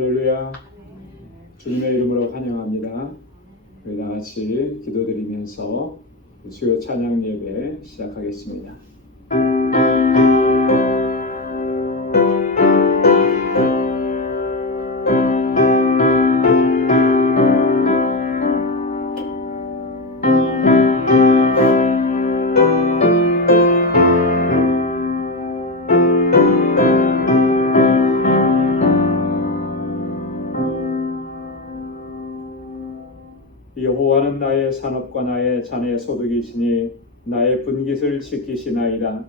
할렐루야. 주님의 이름으로 환영합니다. 우리 다 같이 기도드리면서 수요 찬양 예배 시작하겠습니다. 여호와는 나의 산업과 나의 잔의 소득이시니 나의 분깃을 지키시나이다.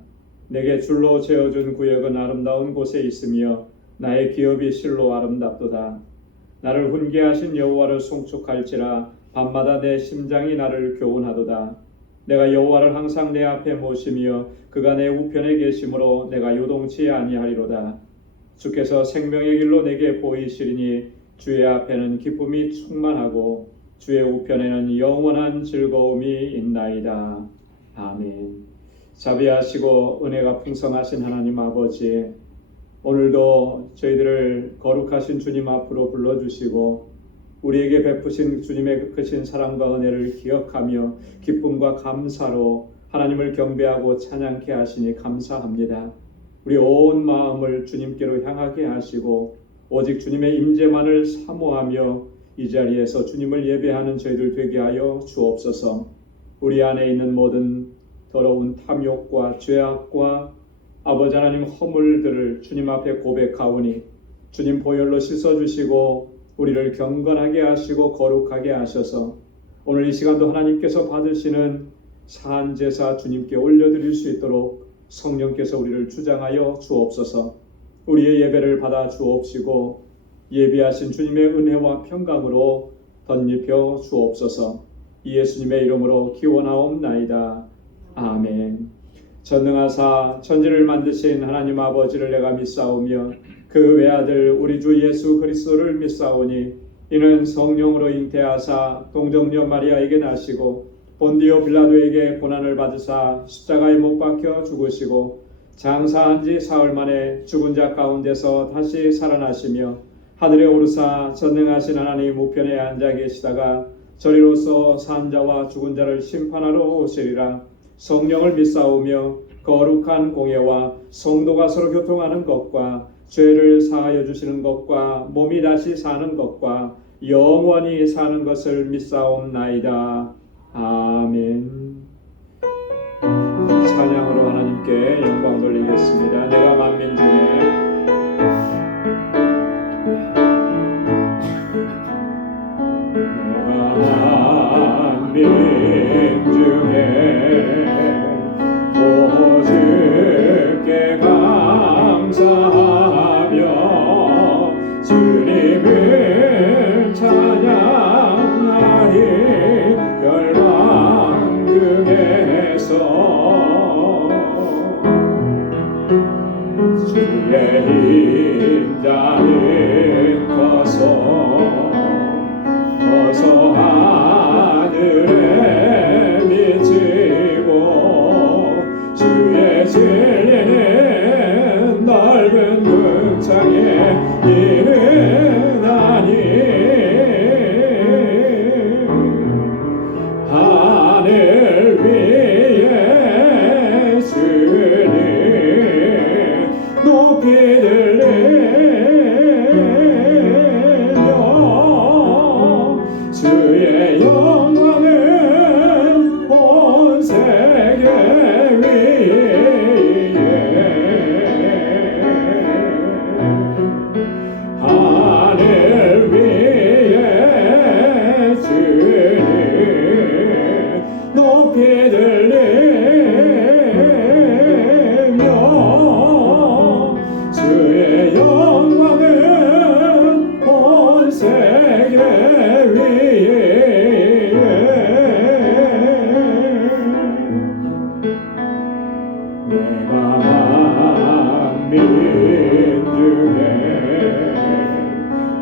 내게 줄로 재어준 구역은 아름다운 곳에 있으며 나의 기업이 실로 아름답도다. 나를 훈계하신 여호와를 송축할지라 밤마다 내 심장이 나를 교훈하도다. 내가 여호와를 항상 내 앞에 모시며 그가 내 우편에 계심으로 내가 요동치 아니하리로다. 주께서 생명의 길로 내게 보이시리니 주의 앞에는 기쁨이 충만하고 주의 우편에는 영원한 즐거움이 있나이다. 아멘. 자비하시고 은혜가 풍성하신 하나님 아버지, 오늘도 저희들을 거룩하신 주님 앞으로 불러주시고 우리에게 베푸신 주님의 크신 사랑과 은혜를 기억하며 기쁨과 감사로 하나님을 경배하고 찬양케 하시니 감사합니다. 우리 온 마음을 주님께로 향하게 하시고 오직 주님의 임재만을 사모하며 이 자리에서 주님을 예배하는 저희들 되게 하여 주옵소서. 우리 안에 있는 모든 더러운 탐욕과 죄악과 아버지 하나님 허물들을 주님 앞에 고백하오니 주님 보혈로 씻어주시고 우리를 경건하게 하시고 거룩하게 하셔서 오늘 이 시간도 하나님께서 받으시는 사한 제사 주님께 올려드릴 수 있도록 성령께서 우리를 주장하여 주옵소서. 우리의 예배를 받아 주옵시고 예비하신 주님의 은혜와 평강으로 덧입혀 주옵소서. 예수님의 이름으로 기원하옵나이다. 아멘. 전능하사 천지를 만드신 하나님 아버지를 내가 믿사오며 그 외아들 우리 주 예수 그리스도를 믿사오니 이는 성령으로 잉태하사 동정녀 마리아에게 나시고 본디오 빌라도에게 고난을 받으사 십자가에 못 박혀 죽으시고 장사한 지 사흘 만에 죽은 자 가운데서 다시 살아나시며 하늘에 오르사 전능하신 하나님 우편에 앉아 계시다가 저리로서 산 자와 죽은 자를 심판하러 오시리라. 성령을 믿사오며 거룩한 공예와 성도가 서로 교통하는 것과 죄를 사하여 주시는 것과 몸이 다시 사는 것과 영원히 사는 것을 믿사옵나이다. 아멘. 찬양으로 하나님께 영광 돌리겠습니다. 내가 만민 중에 만민 중에 오직게 감사하며 주님을 찬양하리. 열방 중에서 주의 인자는 커서 하늘에 미치고 주의 진리는 넓은 궁창에 이르나니 하늘 위에 주님 높이 들리며 주의 영광은 온 세계 위에 하늘 위에 주님 높이 들리며 주의 영광은 온 세계 위에 내가 만민 중에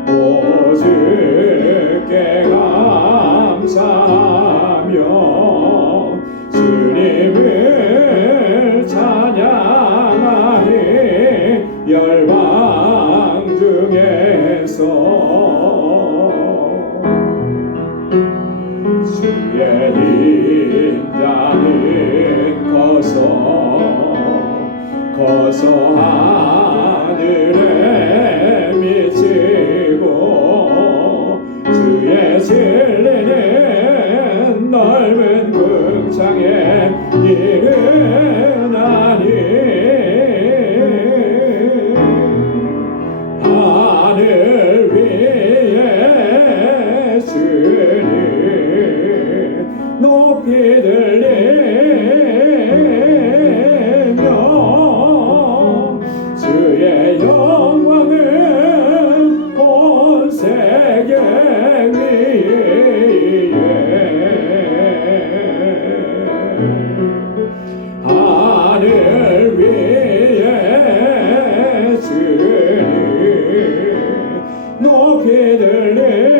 오직게 감사하며 주님을 찬양하리. 열방 중에서 주의 인자는 거서 하늘에 미치고 주의 진리는 넓은 궁창에 이르나니 하늘 위에 주님 높이 들리며 주의 영광은 온 세계 위에 하늘 위에 주님 높이 들리며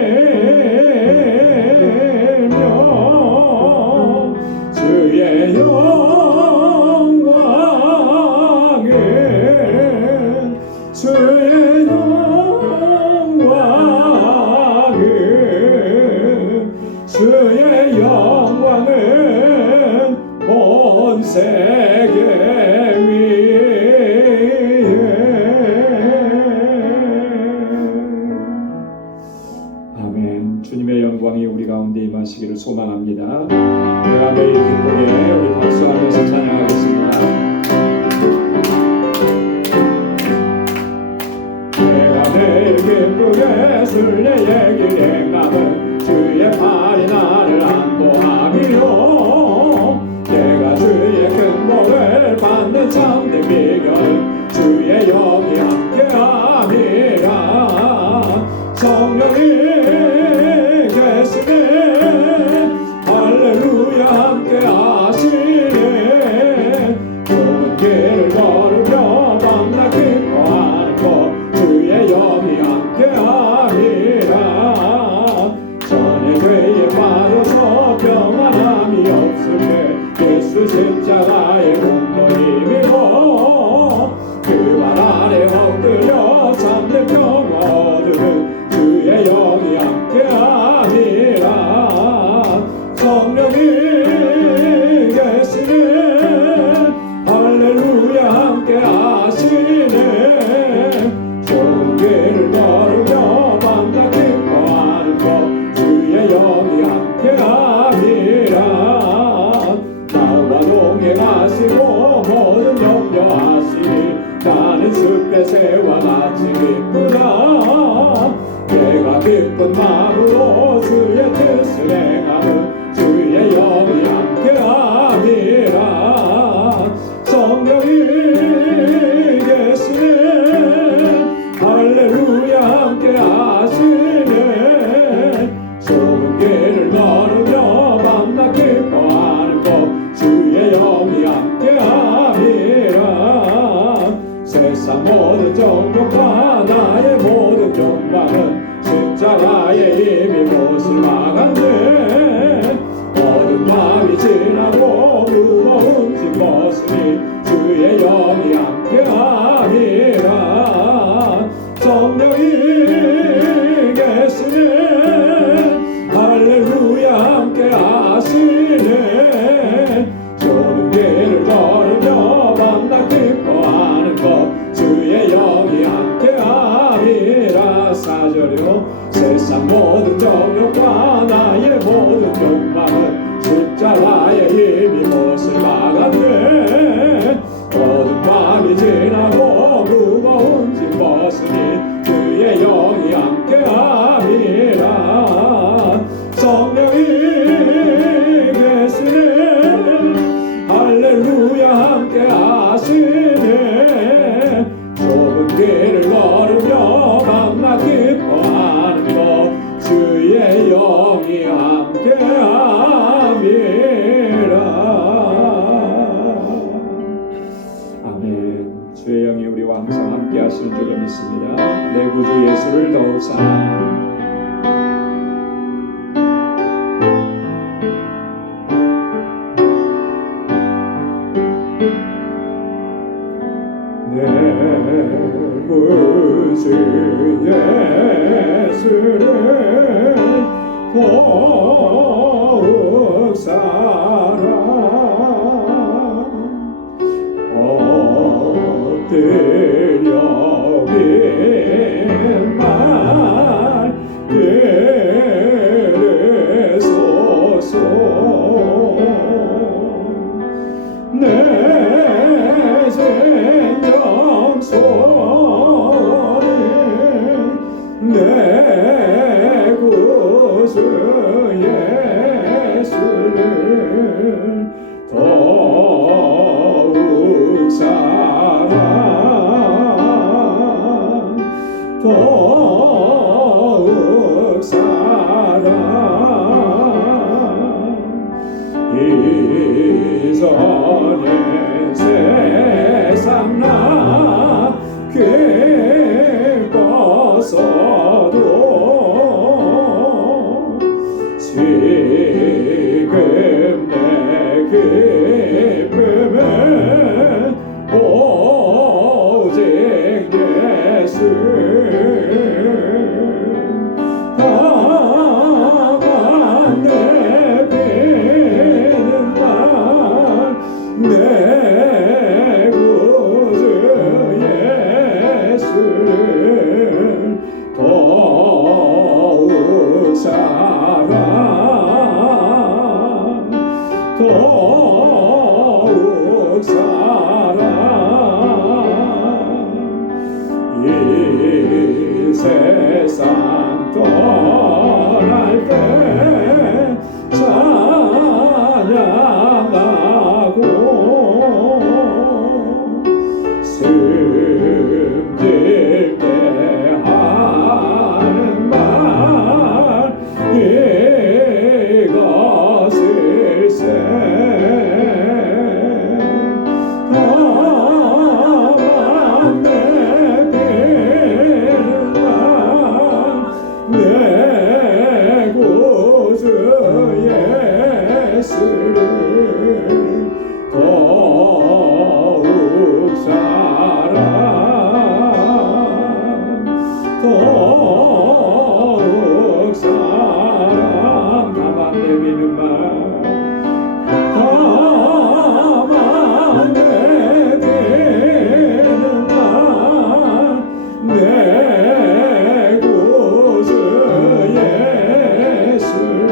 주의 영광은 주의 영광은 온 세계 위에 아멘. 주님의 영광이 우리 가운데 임하시기를 소망합니다. 내가 매일 기쁘게 우리 박수하면서 찬양하겠습니다. 내가 매일 기쁘게 순례의 길 행함은 주의 팔이 나를 안보함이요 내가 주의 큰 복을 받는 참된 비결은 주의 영이 함께함이라 성령이 계시네 할렐루야 함께하시네 좋은 길을 걸으며 만나 기뻐하는 것 주의 영이 함께함이라 전에 죄에 빠져서 평안함이 없을 때 예수 십자가의 공로 힘이고 그 발 아래 엎드려 참된 평화 얻으는 주의 영이 함께함이라 성령이 계시네 할렐루야 함께하시네 좋은 길을 걸으며 만나 기뻐하는 것 주의 영이 함께함이라 나와 동행하시고 모든 염려하시니 나는 숲에새와 같이 기쁘다 내가 기쁜 마음으로 주의 뜻을 행하는 주의 영이 함께함이라 성령이 계시네 할렐루야 함께하시네 좋은 길을 걸으며 만나 기뻐하는 것 주의 영이 함께함이라 세상 모든 정욕과 나의 모든 욕망은 십자가에 이미 못을 막았네 모든 밤이 지나고 무거운 짐 벗으니 주의 영이 함께함이라 성령이 계시네 할렐루야 함께하시네 좋은 길을 걸으며 만나 기뻐하는 것 주의 영이 함께함이라 사절요 세상 모든 정욕과 나의 모든 욕망은 십자가에 이미 못을 막았네 모든 밤이 지나고 무거운 짐 벗으니 주의 영이 함께함이라 성령이 계시네 할렐루야 함께하시네 좁은 길을 걸으며 만나 기뻐하는 것 주의 영이 함께함이라 아멘. 주의 영이 우리와 항상 함께하시는 줄로 믿습니다. 내 구주 예수를 더욱 사랑합니다. 내 구주 예수를 더욱 내 생명 소리 내 구주 예수를 더욱 사랑 더욱 사랑 이전의 세상 나 기뻤어도 지금 내 기쁨은 오직 예수 다만 내비는 내 구주 예수를 더욱 사랑 더욱 사랑 이 세상 떠날 때 찬양하고 숨길 때 하는 말 이것일세 다만 내비는 내 구주 예수를 더욱 사랑 더욱 사랑 다만 내비는 말 다만 내비는 말 내 구주 예수를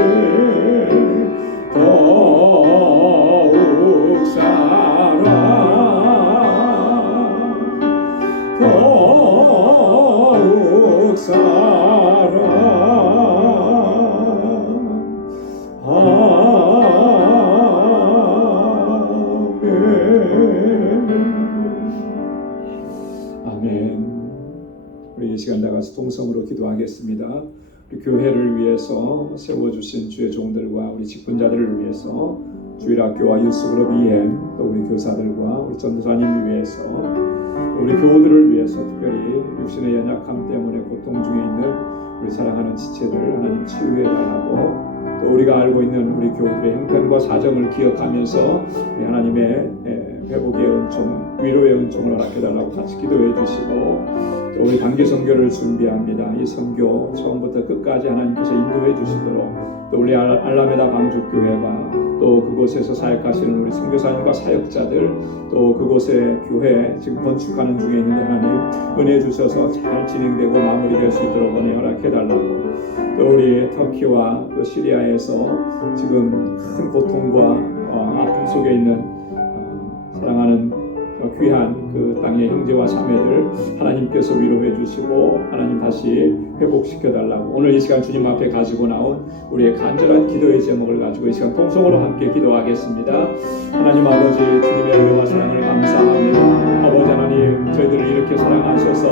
더욱 사랑 더욱 사랑 아멘. 우리 이 시간 나가서 동성으로 기도하겠습니다. 우리 교회를 위해서 세워주신 주의 종들과 우리 직분자들을 위해서 주일학교와 유스그룹 EM 또 우리 교사들과 우리 전도사님을 위해서 우리 교우들을 위해서 특별히 육신의 연약함 때문에 고통 중에 있는 우리 사랑하는 지체들 하나님 치유해 달라고 또 우리가 알고 있는 우리 교우들의 형편과 사정을 기억하면서 하나님의 회복의 은총, 위로의 은총을 허락해달라고 같이 기도해 주시고 또 우리 단기 선교를 준비합니다. 이 선교 처음부터 끝까지 하나님께서 인도해 주시도록 또 우리 알라메다 방주교회가 또 그곳에서 사역하시는 우리 선교사님과 사역자들 또 그곳의 교회 지금 건축하는 중에 있는데 하나님 은혜 주셔서 잘 진행되고 마무리될 수 있도록 은혜 허락해달라고 또 우리 터키와 또 시리아에서 지금 큰 고통과 아픔 속에 있는 사랑하는 귀한 그 땅의 형제와 자매들 하나님께서 위로해 주시고 하나님 다시 회복시켜 달라고 오늘 이 시간 주님 앞에 가지고 나온 우리의 간절한 기도의 제목을 가지고 이 시간 통성으로 함께 기도하겠습니다. 하나님 아버지 주님의 은혜와 사랑을 감사합니다. 아버지 하나님 저희들을 이렇게 사랑하셔서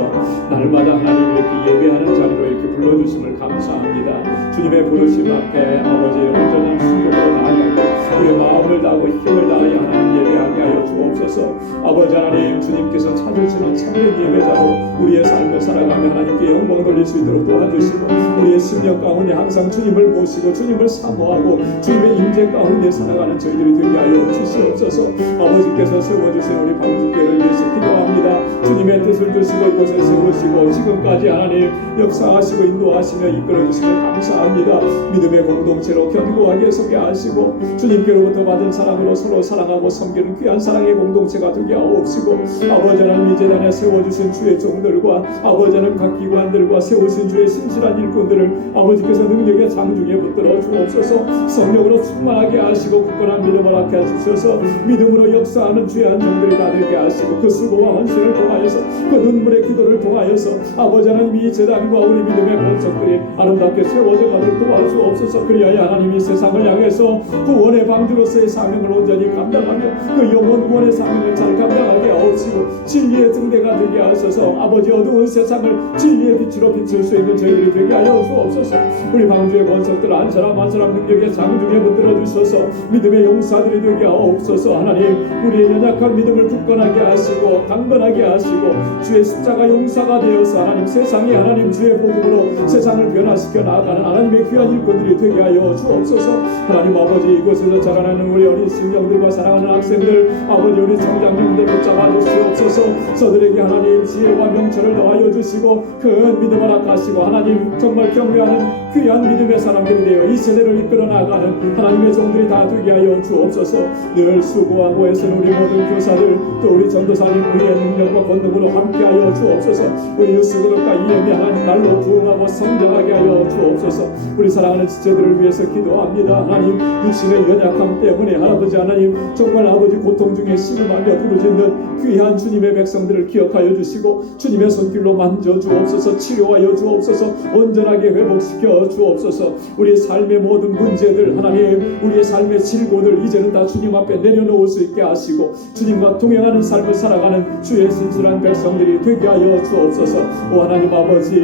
날마다 하나님 이렇게 예배하는 자리로 이렇게 불러주심을 감사합니다. 주님의 부르심 앞에 아버지 온전한 순종으로 나아가고 우리의 마음을 다하고 힘을 다하여 하나님 예배하게 하여 주옵소서. 아버지 하나님 주님께서 찾으시는 참된 예배자로 우리의 삶을 살아가며 하나님께 영광 돌릴 수 있도록 도와주시고 우리의 심령 가운데 항상 주님을 모시고 주님을 사모하고 주님의 임재 가운데 살아가는 저희들이 되게 하여 주시옵소서. 아버지께서 세워주신 우리 방주교회를 위해서 기도합니다. 주님의 뜻을 주시고 이곳에 세우시고 지금까지 하나님 역사하시고 인도하시며 이끌어주시며 감사합니다. 믿음의 공동체로 견고하게 서게 하시고 주님께로부터 받은 사랑으로 서로 사랑하고 섬기는 귀한 사랑의 공동체가 되게 하옵시고 아버지 하나님 이 재단에 세워주신 주의 종들과 아버지 하나님 각 기관들과 세우신 주의 신실한 일꾼들을 아버지께서 능력의 장중에 붙들어 주옵소서. 성령으로 충만하게 하시고 굳건한 믿음을 갖게 하셔서 믿음으로 역사하는 주의 종들이 다 되게 하시고 그 수고와 헌신을 통하여서 그 눈물의 기도를 통하여서 아버지 하나님 이 재단과 우리 믿음의 본석들이 아름답게 세워져 가도록 도와주옵소서. 그리하여 하나님이 세상을 향해서 구원의 방주로서의 사명을 온전히 감당하며 그 영원 구원의 사명을 잘 감당하게 하옵시고 진리의 등대가 되게 하소서. 아버지 어두운 세상을 진리의 빛으로 비출 수 있는 저희들이 되게 하여 주옵소서. 우리 방주의 본석들 한 사람 한 사람 능력의 장중에 붙들어 주셔서 믿음의 용사들이 되게 하옵소서. 하나님 우리의 연약한 믿음을 굳건하게 하시고 강건하게 하시고 주의 십자가 용사가 되어서 하나님 세상에 하나님 주의 복음으로 세상을 변화시켜 나아가는 하나님의 귀한 일꾼들이 되게 하여 주옵소서. 하나님 아버지 이곳에서 자라나는 우리 어린 심령들과 사랑하는 학생들 아버지 우리 청장님들 붙잡아 주시옵소서. 저들에게 하나님 지혜와 명철을 더하여 주시고 큰 믿음을 허락하시고 하나님 정말 경외하는 귀한 믿음의 사람들이 되어 이 세대를 이끌어 나가는 하나님의 종들이 다 되게 하여 주옵소서. 늘 수고하고 애쓰는 우리 모든 교사들 또 우리 전도사님 우리의 능력과 권능으로 함께하여 주옵소서. 우리 유스그룹과 이엠이 하나님 날로 부흥하고 성장하게 하여 주옵소서. 우리 사랑하는 지체들을 위해서 기도합니다. 하나님 육신의 연약함 때문에 할아버지 하나님 정말 아버지 고통 중에 신음하며 부르짖는 귀한 주님의 백성들을 기억하여 주시고 주님의 손길로 만져 주옵소서. 치료하여 주옵소서. 온전하게 회복시켜 주옵소서. 우리의 삶의 모든 문제들 하나님 우리의 삶의 질고들 이제는 다 주님 앞에 내려놓을 수 있게 하시고 주님과 동행하는 삶을 살아가는 주의 진실한 백성들이 되게 하여 주옵소서. 오 하나님 아버지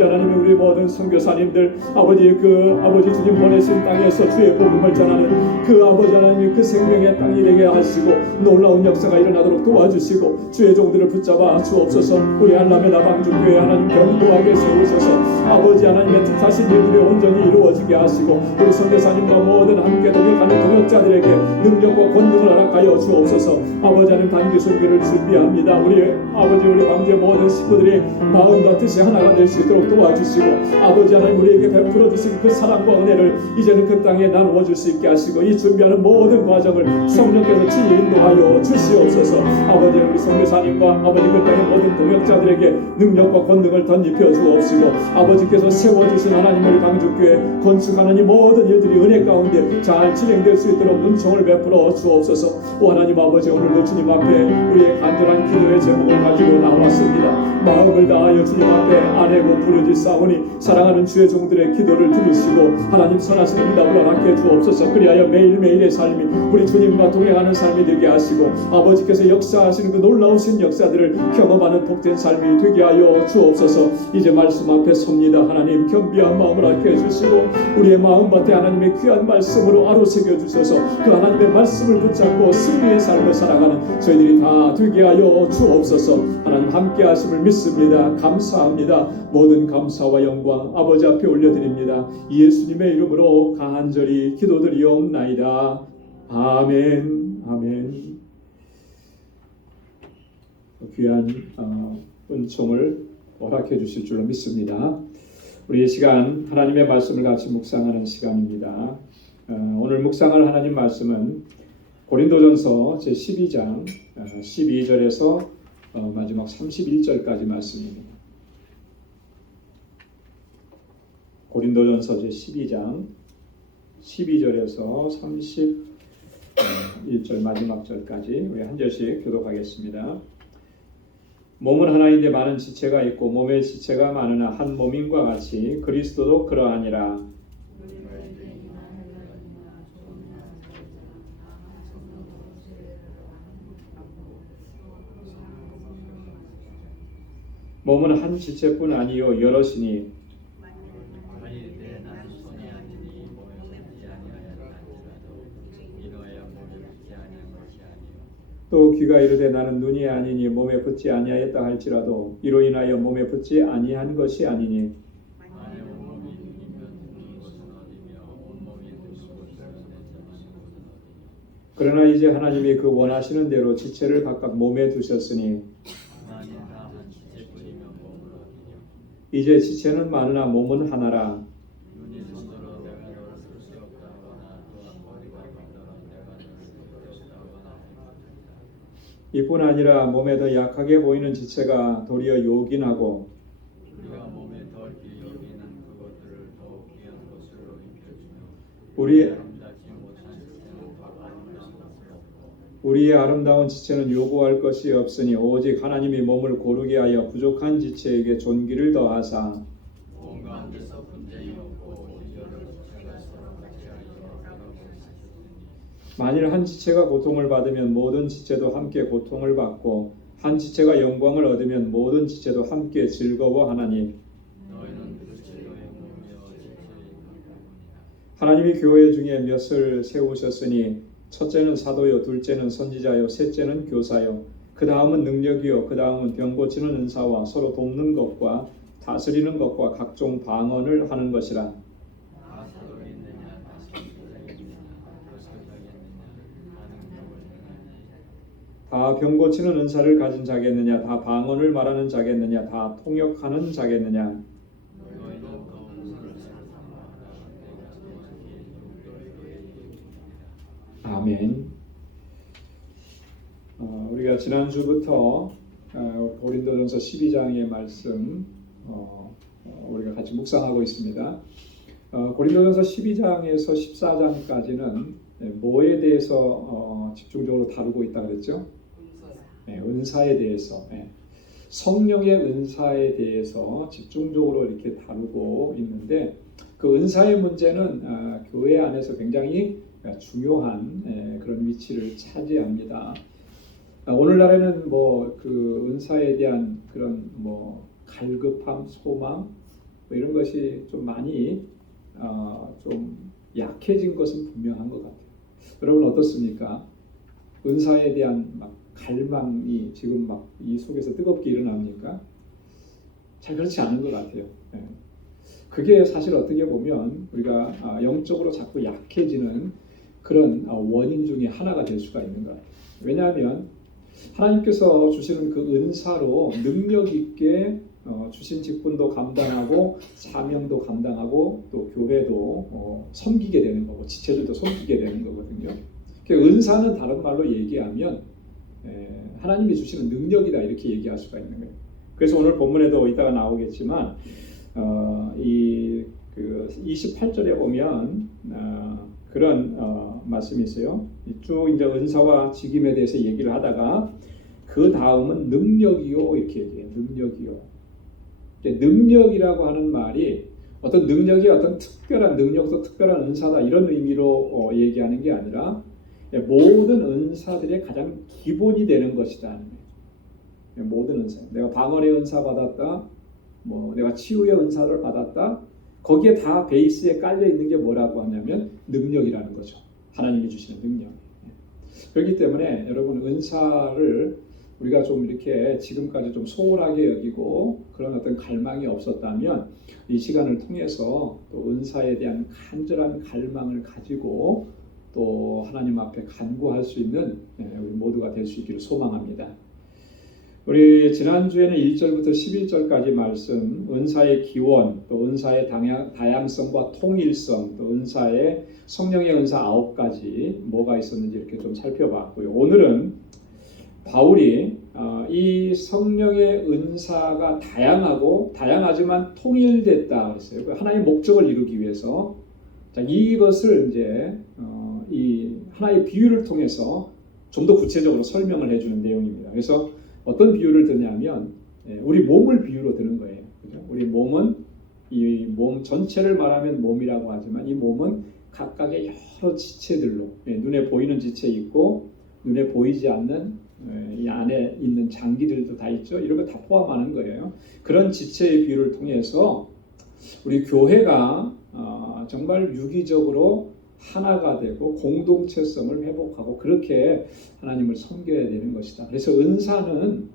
하나님 우리 모든 선교사님들 아버지 그 아버지 주님 보내신 땅에서 주의 복음을 전하는 그 아버지 하나님 그 생명의 땅이 되게 하시고 놀라운 역사가 일어나도록 도와주시고 주의 종들을 붙잡아 주옵소서. 우리 한라메다 방주교회 하나님 견고하게 세우셔서 아버지 하나님의 뜻하신 일들이 온전히 이루어지게 하시고 우리 선교사님과 모든 함께 동역하는 동역자들에게 능력과 권능을 허락하여 주옵소서. 아버지 하나님 단기 선교를 준비합니다. 우리 아버지 우리 방주의 모든 식구들이 마음과 뜻이 하나가 될 수 있도록 도와주시고 아버지 하나님 우리에게 베풀어 주신 그 사랑과 은혜를 이제는 그 땅에 나누어 줄 수 있게 하시고 이 준비하는 모든 과정을 성령께서 친히 인도하여 주시옵소서. 아버지 우리 선교사님과 아버지 그 땅의 모든 동역자들에게 능력과 권능을 덧입혀 주옵시고 아버지께서 세워주신 하나님 우리 방주교회 건축하는 이 모든 일들이 은혜 가운데 잘 진행될 수 있도록 은총을 베풀어 주옵소서. 오 하나님 아버지 오늘도 주님 앞에 우리의 간절한 기도의 제목을 가지고 나왔습니다. 마음을 다하여 주님 앞에 아뢰고 부르짖사오니 사랑하는 주의 종들의 기도를 들으시고 하나님 선하신 응답을 허락해 주옵소서. 그리하여 매일매일의 삶이 우리 주님과 동행하는 삶이 되게 하시고 아버지께서 역사하시는 그 놀라우신 역사들을 경험하는 복된 삶이 되게 하여 주옵소서. 이제 말씀 앞에 섭니다. 하나님 겸비한 마음을 갖게 해주시고 우리의 마음밭에 하나님의 귀한 말씀으로 아로새겨 주셔서 그 하나님의 말씀을 붙잡고 승리의 삶을 살아가는 저희들이 다 되게 하여 주옵소서. 하나님 함께 하심을 믿습니다. 감사합니다. 모든 감사와 영광 아버지 앞에 올려드립니다. 예수님의 이름으로 간절히 기도드리옵나이다. 아멘. 아멘. 귀한 은총을 허락해 주실 줄로 믿습니다. 우리 이 시간 하나님의 말씀을 같이 묵상하는 시간입니다. 오늘 묵상할 하나님 말씀은 고린도전서 제12장 12절에서 마지막 31절까지 말씀입니다. 고린도전서 제12장 12절에서 31절 마지막 절까지 우리 한 절씩 교독하겠습니다. 몸은 하나인데 많은 지체가 있고 몸의 지체가 많으나 한 몸인과 같이 그리스도도 그러하니라. 몸은 한 지체뿐 아니요 여럿이니 또 귀가 이르되 나는 눈이 아니니 몸에 붙지 아니하였다 할지라도 이로 인하여 몸에 붙지 아니한 것이 아니니 그러나 이제 하나님이 그 원하시는 대로 지체를 각각 몸에 두셨으니 이제 지체는 많으나 몸은 하나라. 이뿐 아니라 몸에 더 약하게 보이는 지체가 도리어 요긴하고 우리 우리의 아름다운 지체는 요구할 것이 없으니 오직 하나님이 몸을 고르게 하여 부족한 지체에게 존귀를 더하사 온갖 데서 분쟁이 없고 여러 지체가 서로 같이 하리라 하고 하셨으니 만일 한 지체가 고통을 받으면 모든 지체도 함께 고통을 받고 한 지체가 영광을 얻으면 모든 지체도 함께 즐거워하나니 너희는 그리스도의 몸이요 지체이니라. 하나님이 교회 중에 몇을 세우셨으니 첫째는 사도요 둘째는 선지자요 셋째는 교사요 그 다음은 능력이요 그 다음은 병 고치는 은사와 서로 돕는 것과 다스리는 것과 각종 방언을 하는 것이라. 다 사도겠느냐 다 선지자겠느냐 다 교사겠느냐 다 능력을 행하느냐 다 병 고치는 은사를 가진 자겠느냐 다 방언을 말하는 자겠느냐 다 통역하는 자겠느냐. 너희도 그 은사를 사랑하라. 내가 정확히 너희에게 얘기하라. 아멘. 우리가 지난주부터 고린도전서 12장의 말씀 우리가 같이 묵상하고 있습니다. 고린도전서 12장에서 14장까지는 뭐에 대해서 집중적으로 다루고 있다 그랬죠? 은사에 대해서, 성령의 은사에 대해서 집중적으로 이렇게 다루고 있는데 그 은사의 문제는 교회 안에서 굉장히 중요한 그런 위치를 차지합니다. 오늘날에는 뭐 그 은사에 대한 그런 뭐 갈급함, 소망 이런 것이 좀 많이 좀 약해진 것은 분명한 것 같아요. 여러분 어떻습니까? 은사에 대한 막 갈망이 지금 막 이 속에서 뜨겁게 일어납니까? 잘 그렇지 않은 것 같아요. 그게 사실 어떻게 보면 우리가 영적으로 자꾸 약해지는 그런 원인 중에 하나가 될 수가 있는 것 같아요. 왜냐하면 하나님께서 주시는 그 은사로 능력 있게 주신 직분도 감당하고 사명도 감당하고 또 교회도 섬기게 되는 거고 지체들도 섬기게 되는 거거든요. 은사는 다른 말로 얘기하면 하나님이 주시는 능력이다 이렇게 얘기할 수가 있는 거예요. 그래서 오늘 본문에도 이따가 나오겠지만 그 28절에 보면 그런 말씀이 있어요. 쭉 이제 은사와 직임에 대해서 얘기를 하다가 그 다음은 능력이요 이렇게 얘기해요. 능력이요. 능력이라고 하는 말이 어떤 능력이 어떤 특별한 능력도 특별한 은사다 이런 의미로 얘기하는 게 아니라 모든 은사들의 가장 기본이 되는 것이다. 모든 은사. 내가 방언의 은사 받았다. 뭐 내가 치유의 은사를 받았다. 거기에 다 베이스에 깔려 있는 게 뭐라고 하냐면 능력이라는 거죠. 하나님이 주시는 능력. 그렇기 때문에 여러분 은사를 우리가 좀 이렇게 지금까지 좀 소홀하게 여기고 그런 어떤 갈망이 없었다면 이 시간을 통해서 또 은사에 대한 간절한 갈망을 가지고 또 하나님 앞에 간구할 수 있는 우리 모두가 될 수 있기를 소망합니다. 우리 지난주에는 1절부터 11절까지 말씀 은사의 기원 또 은사의 다양성과 통일성 또 은사의 성령의 은사 9가지 뭐가 있었는지 이렇게 좀 살펴봤고요. 오늘은 바울이 이 성령의 은사가 다양하지만 통일됐다 그랬어요. 하나의 목적을 이루기 위해서 이것을 이제 이 하나의 비유를 통해서 좀 더 구체적으로 설명을 해주는 내용입니다. 그래서 어떤 비유를 드냐면 우리 몸을 비유로 드는 거예요. 그죠? 우리 몸은 이 몸 전체를 말하면 몸이라고 하지만 이 몸은 각각의 여러 지체들로 눈에 보이는 지체 있고 눈에 보이지 않는 이 안에 있는 장기들도 다 있죠. 이런 거 다 포함하는 거예요. 그런 지체의 비유를 통해서 우리 교회가 정말 유기적으로 하나가 되고 공동체성을 회복하고 그렇게 하나님을 섬겨야 되는 것이다. 그래서 은사는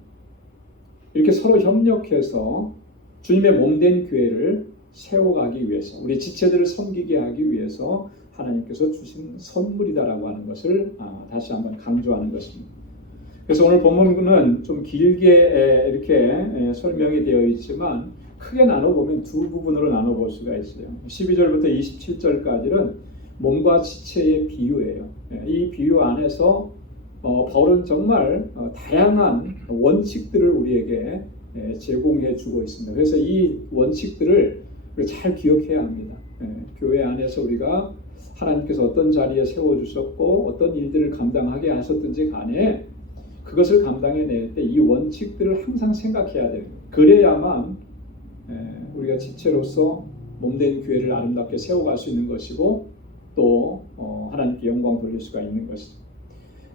이렇게 서로 협력해서 주님의 몸된 교회를 세워가기 위해서 우리 지체들을 섬기게 하기 위해서 하나님께서 주신 선물이다라고 하는 것을 다시 한번 강조하는 것입니다. 그래서 오늘 본문은 좀 길게 이렇게 설명이 되어 있지만 크게 나눠보면 두 부분으로 나눠볼 수가 있어요. 12절부터 27절까지는 몸과 지체의 비유예요. 이 비유 안에서 바울은 정말 다양한 원칙들을 우리에게 제공해 주고 있습니다. 그래서 이 원칙들을 잘 기억해야 합니다. 교회 안에서 우리가 하나님께서 어떤 자리에 세워주셨고 어떤 일들을 감당하게 하셨든지 간에 그것을 감당해낼 때 이 원칙들을 항상 생각해야 돼요. 그래야만 우리가 지체로서 몸된 교회를 아름답게 세워갈 수 있는 것이고 또 하나님께 영광 돌릴 수가 있는 것이죠.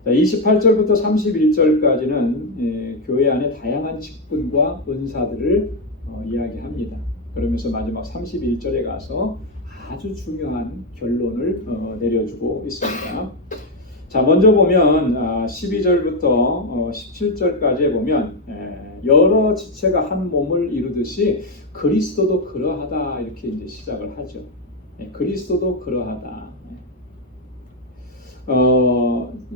28절부터 31절까지는 교회 안에 다양한 직분과 은사들을 이야기합니다. 그러면서 마지막 31절에 가서 아주 중요한 결론을 내려주고 있습니다. 자, 먼저 보면 12절부터 17절까지에 보면 여러 지체가 한 몸을 이루듯이 그리스도도 그러하다 이렇게 이제 시작을 하죠. 그리스도도 그러하다.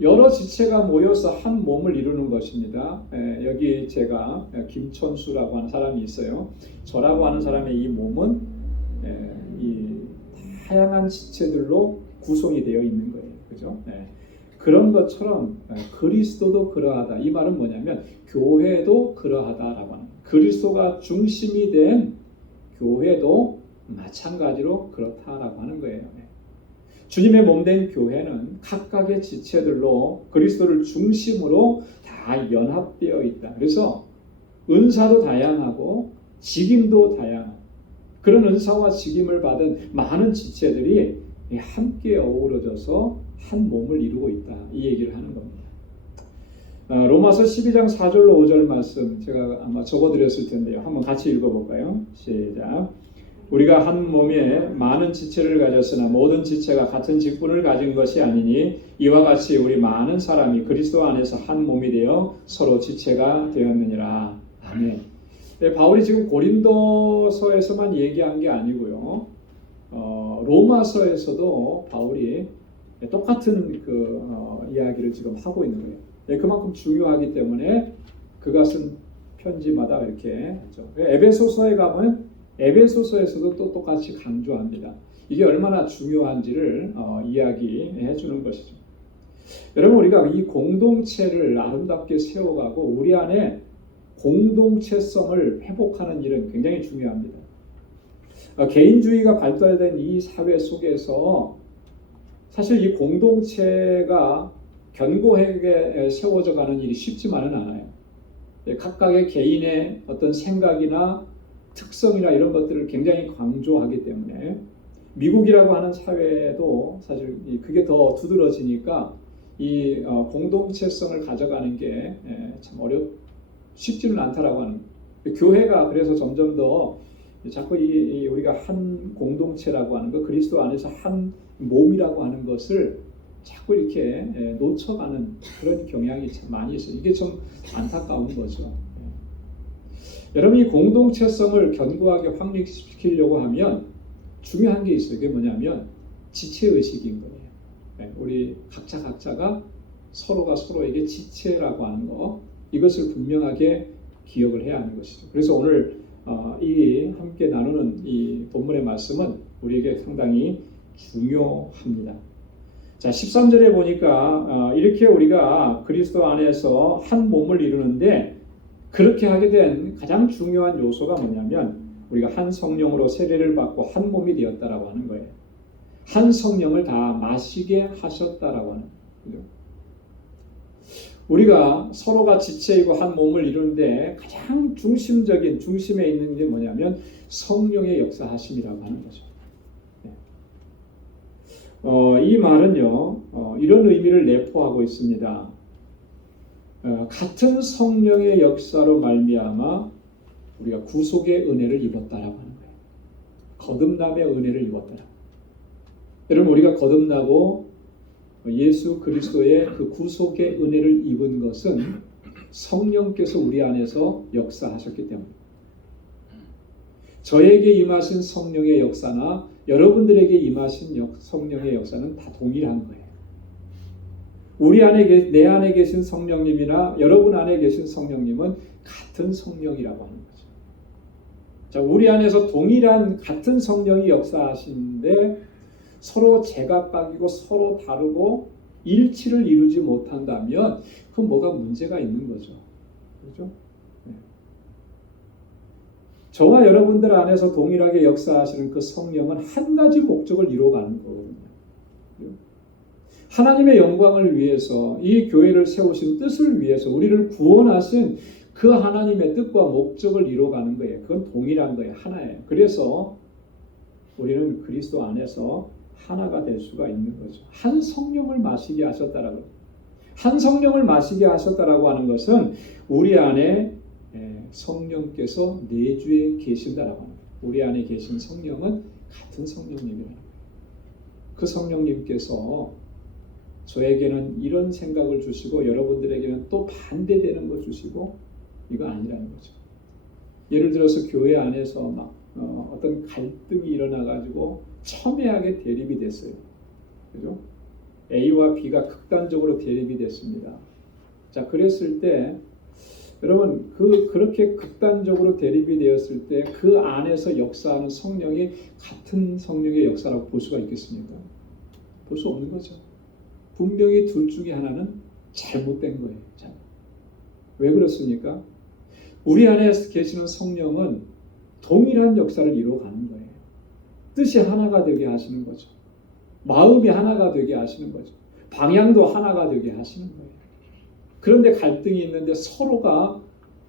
여러 지체가 모여서 한 몸을 이루는 것입니다. 여기 제가 김천수라고 하는 사람이 있어요. 저라고 하는 사람의 이 몸은 이 다양한 지체들로 구성이 되어 있는 거예요. 그죠? 그런 것처럼 그리스도도 그러하다. 이 말은 뭐냐면 교회도 그러하다라고 하는 거예요. 그리스도가 중심이 된 교회도 마찬가지로 그렇다라고 하는 거예요. 주님의 몸된 교회는 각각의 지체들로 그리스도를 중심으로 다 연합되어 있다. 그래서 은사도 다양하고 직임도 다양하고 그런 은사와 직임을 받은 많은 지체들이 함께 어우러져서 한 몸을 이루고 있다. 이 얘기를 하는 겁니다. 로마서 12장 4절로 5절 말씀 제가 아마 적어드렸을 텐데요. 한번 같이 읽어볼까요? 시작. 우리가 한 몸에 많은 지체를 가졌으나 모든 지체가 같은 직분을 가진 것이 아니니 이와 같이 우리 많은 사람이 그리스도 안에서 한 몸이 되어 서로 지체가 되었느니라. 아멘. 바울이 지금 고린도서에서만 얘기한 게 아니고요. 로마서에서도 바울이 똑같은 이야기를 지금 하고 있는 거예요. 그만큼 중요하기 때문에 그것은 편지마다 이렇게 하죠. 에베소서에 가면 에베소서에서도 또 똑같이 강조합니다. 이게 얼마나 중요한지를 이야기해 주는 것이죠. 여러분 우리가 이 공동체를 아름답게 세워가고 우리 안에 공동체성을 회복하는 일은 굉장히 중요합니다. 개인주의가 발달된 이 사회 속에서 사실 이 공동체가 견고하게 세워져 가는 일이 쉽지만은 않아요. 각각의 개인의 어떤 생각이나 특성이나 이런 것들을 굉장히 강조하기 때문에 미국이라고 하는 사회도 사실 그게 더 두드러지니까 이 공동체성을 가져가는 게 참 쉽지는 않다라고 하는 거예요. 교회가 그래서 점점 더 자꾸 우리가 한 공동체라고 하는 거, 그리스도 안에서 한 몸이라고 하는 것을 자꾸 이렇게 놓쳐가는 그런 경향이 참 많이 있어요. 이게 좀 안타까운 거죠. 여러분 이 공동체성을 견고하게 확립시키려고 하면 중요한 게 있어요. 그게 뭐냐면 지체의식인 거예요. 우리 각자가 서로가 서로에게 지체라고 하는 거, 이것을 분명하게 기억을 해야 하는 것이죠. 그래서 오늘 이 함께 나누는 이 본문의 말씀은 우리에게 상당히 중요합니다. 자, 13절에 보니까 이렇게 우리가 그리스도 안에서 한 몸을 이루는데 그렇게 하게 된 가장 중요한 요소가 뭐냐면 우리가 한 성령으로 세례를 받고 한 몸이 되었다라고 하는 거예요. 한 성령을 다 마시게 하셨다라고 하는 거죠. 우리가 서로가 지체이고 한 몸을 이루는데 가장 중심에 있는 게 뭐냐면 성령의 역사하심이라고 하는 거죠. 이 말은요, 이런 의미를 내포하고 있습니다. 같은 성령의 역사로 말미암아 우리가 구속의 은혜를 입었다라고 하는 거예요. 거듭남의 은혜를 입었다. 여러분 우리가 거듭나고 예수 그리스도의 그 구속의 은혜를 입은 것은 성령께서 우리 안에서 역사하셨기 때문입니다. 저에게 임하신 성령의 역사나 여러분들에게 임하신 성령의 역사는 다 동일한 거예요. 내 안에 계신 성령님이나 여러분 안에 계신 성령님은 같은 성령이라고 하는 거죠. 자, 우리 안에서 동일한 같은 성령이 역사하시는데 서로 제각각이고 서로 다르고 일치를 이루지 못한다면 그건 뭐가 문제가 있는 거죠. 그렇죠? 네. 저와 여러분들 안에서 동일하게 역사하시는 그 성령은 한 가지 목적을 이루어가는 거거든요. 하나님의 영광을 위해서 이 교회를 세우신 뜻을 위해서 우리를 구원하신 그 하나님의 뜻과 목적을 이루어가는 거예요. 그건 동일한 거예요. 하나예요. 그래서 우리는 그리스도 안에서 하나가 될 수가 있는 거죠. 한 성령을 마시게 하셨다라고. 한 성령을 마시게 하셨다라고 하는 것은 우리 안에 성령께서 내주에 계신다라고 하는 거예요. 우리 안에 계신 성령은 같은 성령님이라는 거예요. 그 성령님께서 저에게는 이런 생각을 주시고 여러분들에게는 또 반대되는 거 주시고 이거 아니라는 거죠. 예를 들어서 교회 안에서 막 어떤 갈등이 일어나가지고 첨예하게 대립이 됐어요. 그죠? A와 B가 극단적으로 대립이 됐습니다. 자, 그랬을 때 여러분 그렇게 극단적으로 대립이 되었을 때 그 안에서 역사하는 성령이 같은 성령의 역사라고 볼 수가 있겠습니까? 볼 수 없는 거죠. 분명히 둘 중에 하나는 잘못된 거예요. 왜 그렇습니까? 우리 안에 계시는 성령은 동일한 역사를 이루어가는 거예요. 뜻이 하나가 되게 하시는 거죠. 마음이 하나가 되게 하시는 거죠. 방향도 하나가 되게 하시는 거예요. 그런데 갈등이 있는데 서로가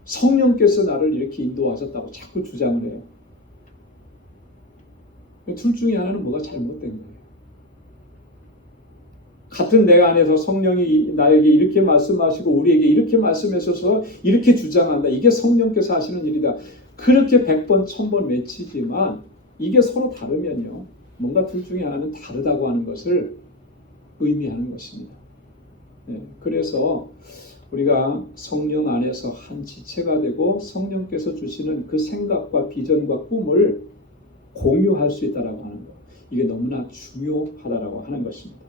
성령께서 나를 이렇게 인도하셨다고 자꾸 주장을 해요. 둘 중에 하나는 뭐가 잘못된 거예요. 같은 내가 안에서 성령이 나에게 이렇게 말씀하시고 우리에게 이렇게 말씀하셔서 이렇게 주장한다. 이게 성령께서 하시는 일이다. 그렇게 100번, 1000번 외치지만 이게 서로 다르면요. 뭔가 둘 중에 하나는 다르다고 하는 것을 의미하는 것입니다. 그래서 우리가 성령 안에서 한 지체가 되고 성령께서 주시는 그 생각과 비전과 꿈을 공유할 수 있다라고 하는 것. 이게 너무나 중요하다라고 하는 것입니다.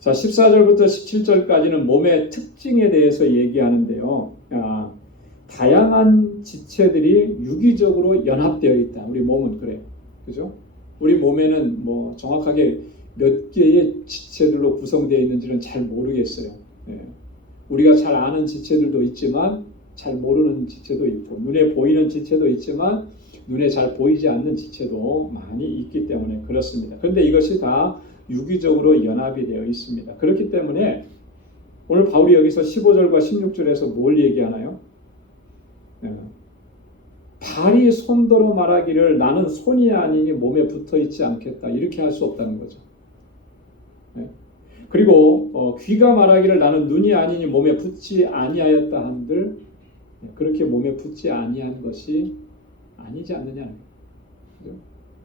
자, 14절부터 17절까지는 몸의 특징에 대해서 얘기하는데요. 다양한 지체들이 유기적으로 연합되어 있다. 우리 몸은 그래요. 그죠? 우리 몸에는 뭐 정확하게 몇 개의 지체들로 구성되어 있는지는 잘 모르겠어요. 우리가 잘 아는 지체들도 있지만 잘 모르는 지체도 있고 눈에 보이는 지체도 있지만 눈에 잘 보이지 않는 지체도 많이 있기 때문에 그렇습니다. 그런데 이것이 다 유기적으로 연합이 되어 있습니다. 그렇기 때문에 오늘 바울이 여기서 15절과 16절에서 뭘 얘기하나요? 발이 손더러 말하기를 나는 손이 아니니 몸에 붙어 있지 않겠다. 이렇게 할 수 없다는 거죠. 그리고 귀가 말하기를 나는 눈이 아니니 몸에 붙지 아니하였다 한들 그렇게 몸에 붙지 아니한 것이 아니지 않느냐.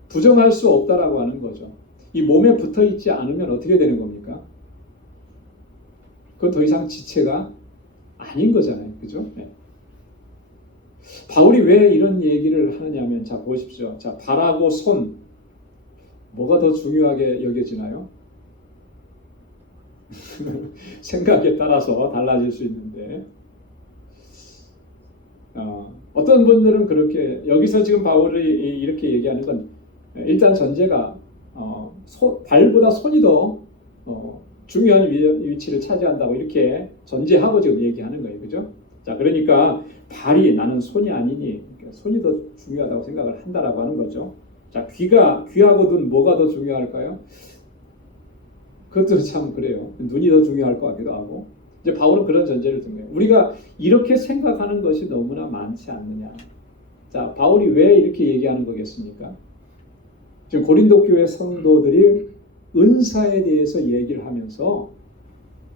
부정할 수 없다라고 하는 거죠. 이 몸에 붙어 있지 않으면 어떻게 되는 겁니까? 그건 더 이상 지체가 아닌 거잖아요. 그죠? 바울이 왜 이런 얘기를 하느냐면 자 보십시오. 자, 발하고 손 뭐가 더 중요하게 여겨지나요? 생각에 따라서 달라질 수 있는데 어떤 분들은 그렇게 여기서 지금 바울이 이렇게 얘기하는 건 일단 전제가 발보다 손이 더 중요한 위치를 차지한다고 이렇게 전제하고 지금 얘기하는 거예요. 그죠? 자, 그러니까 발이 나는 손이 아니니 손이 더 중요하다고 생각을 한다라고 하는 거죠. 자, 귀하고 눈 뭐가 더 중요할까요? 그것도 참 그래요. 눈이 더 중요할 것 같기도 하고. 이제 바울은 그런 전제를 든 거예요. 우리가 이렇게 생각하는 것이 너무나 많지 않느냐. 자, 바울이 왜 이렇게 얘기하는 거겠습니까? 지금 고린도 교회 성도들이 은사에 대해서 얘기를 하면서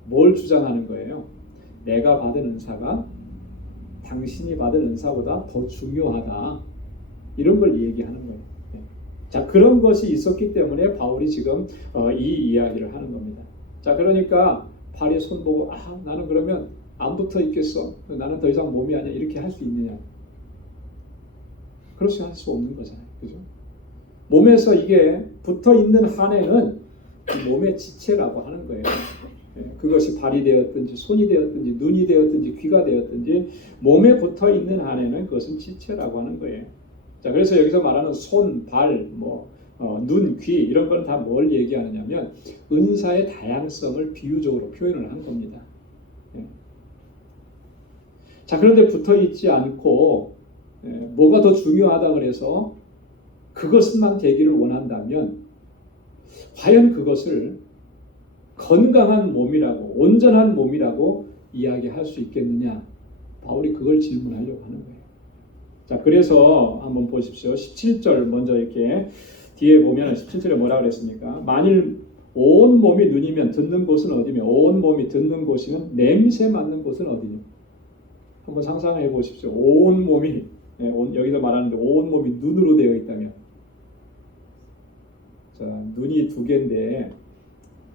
뭘 주장하는 거예요? 내가 받은 은사가 당신이 받은 은사보다 더 중요하다. 이런 걸 얘기하는 거예요. 자, 그런 것이 있었기 때문에 바울이 지금 이 이야기를 하는 겁니다. 자, 그러니까 발에 손 보고 나는 그러면 안 붙어 있겠어. 나는 더 이상 몸이 아니야. 이렇게 할 수 있느냐? 그렇게 할 수 없는 거잖아요. 그죠? 몸에서 이게 붙어 있는 한에는 몸의 지체라고 하는 거예요. 그것이 발이 되었든지 손이 되었든지 눈이 되었든지 귀가 되었든지 몸에 붙어 있는 한에는 그것은 지체라고 하는 거예요. 자, 그래서 여기서 말하는 손, 발, 눈, 귀 이런 건 다 뭘 얘기하느냐면 은사의 다양성을 비유적으로 표현을 한 겁니다. 자, 그런데 붙어 있지 않고 뭐가 더 중요하다 그래서 그것만 되기를 원한다면 과연 그것을 건강한 몸이라고, 온전한 몸이라고 이야기할 수 있겠느냐? 바울이 그걸 질문하려고 하는 거예요. 자, 그래서 한번 보십시오. 17절 먼저 이렇게 뒤에 보면 17절에 뭐라 그랬습니까? 만일 온 몸이 눈이면 듣는 곳은 어디며 온 몸이 듣는 곳이면 냄새 맡는 곳은 어디냐? 한번 상상해 보십시오. 온 몸이 여기서 말하는데 온 몸이 눈으로 되어 있다면, 자, 눈이 두 개인데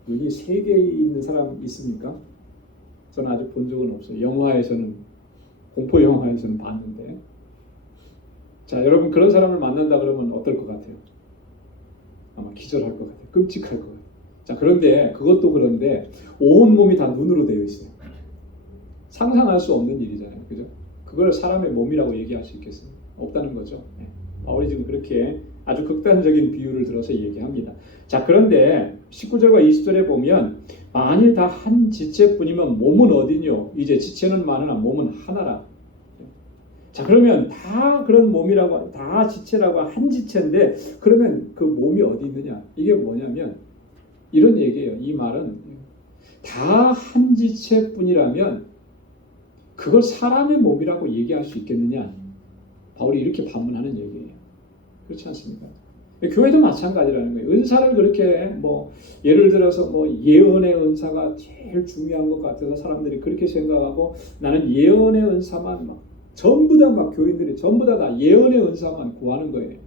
눈이 세 개 있는 사람 있습니까? 저는 아직 본 적은 없어요. 영화에서는, 공포 영화에서는 봤는데. 자, 여러분 그런 사람을 만난다 그러면 어떨 것 같아요? 아마 기절할 것 같아요. 끔찍할 것 같아요. 자, 그런데 그것도 그런데 온 몸이 다 눈으로 되어 있어요. 상상할 수 없는 일이잖아요. 그죠? 그걸 사람의 몸이라고 얘기할 수 있겠어요? 없다는 거죠. 네. 바울이 지금 그렇게 아주 극단적인 비유를 들어서 얘기합니다. 자, 그런데 19절과 20절에 보면 만일 다 한 지체뿐이면 몸은 어디뇨? 이제 지체는 많으나 몸은 하나라. 자, 그러면 다 그런 몸이라고, 다 지체라고 한 지체인데 그러면 그 몸이 어디 있느냐? 이게 뭐냐면 이런 얘기예요. 이 말은 다 한 지체뿐이라면 그걸 사람의 몸이라고 얘기할 수 있겠느냐? 바울이 이렇게 반문하는 얘기예요. 그렇지 않습니까? 교회도 마찬가지라는 거예요. 은사를 그렇게 예를 들어서 예언의 은사가 제일 중요한 것 같아서 사람들이 그렇게 생각하고 나는 예언의 은사만 전부 다 교인들이 전부 다 예언의 은사만 구하는 거예요.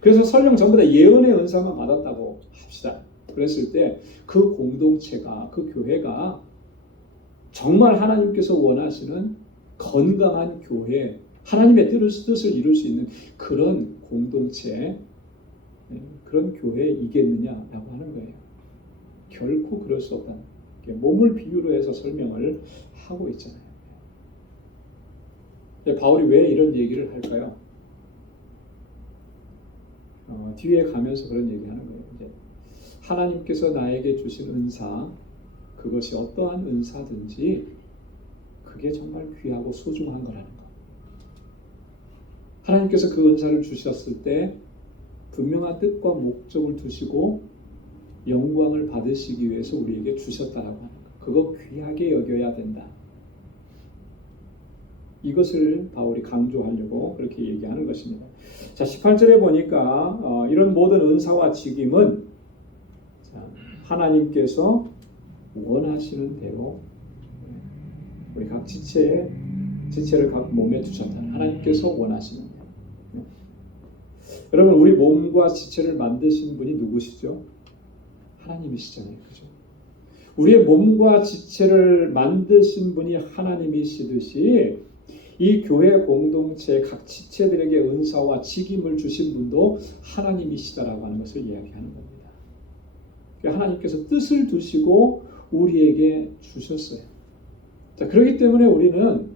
그래서 설령 전부 다 예언의 은사만 받았다고 합시다. 그랬을 때 그 공동체가, 그 교회가 정말 하나님께서 원하시는 건강한 교회, 하나님의 뜻을 이룰 수 있는 그런 공동체, 그런 교회이겠느냐라고 하는 거예요. 결코 그럴 수 없다는 거예요. 몸을 비유로 해서 설명을 하고 있잖아요. 바울이 왜 이런 얘기를 할까요? 뒤에 가면서 그런 얘기하는 거예요. 이제 하나님께서 나에게 주신 은사, 그것이 어떠한 은사든지 그게 정말 귀하고 소중한 거라는 거. 하나님께서 그 은사를 주셨을 때 분명한 뜻과 목적을 두시고 영광을 받으시기 위해서 우리에게 주셨다라고 하는 거. 그거 귀하게 여겨야 된다. 이것을 바울이 강조하려고 그렇게 얘기하는 것입니다. 자, 18절에 보니까 이런 모든 은사와 직임은 하나님께서 원하시는 대로 우리 각 지체를 각 몸에 두셨다. 하나님께서 원하시는 대로. 여러분, 우리 몸과 지체를 만드신 분이 누구시죠? 하나님이시잖아요. 그죠? 우리의 몸과 지체를 만드신 분이 하나님이시듯이 이 교회 공동체 각 지체들에게 은사와 직임을 주신 분도 하나님이시다라고 하는 것을 이야기하는 겁니다. 하나님께서 뜻을 두시고 우리에게 주셨어요. 자, 그렇기 때문에 우리는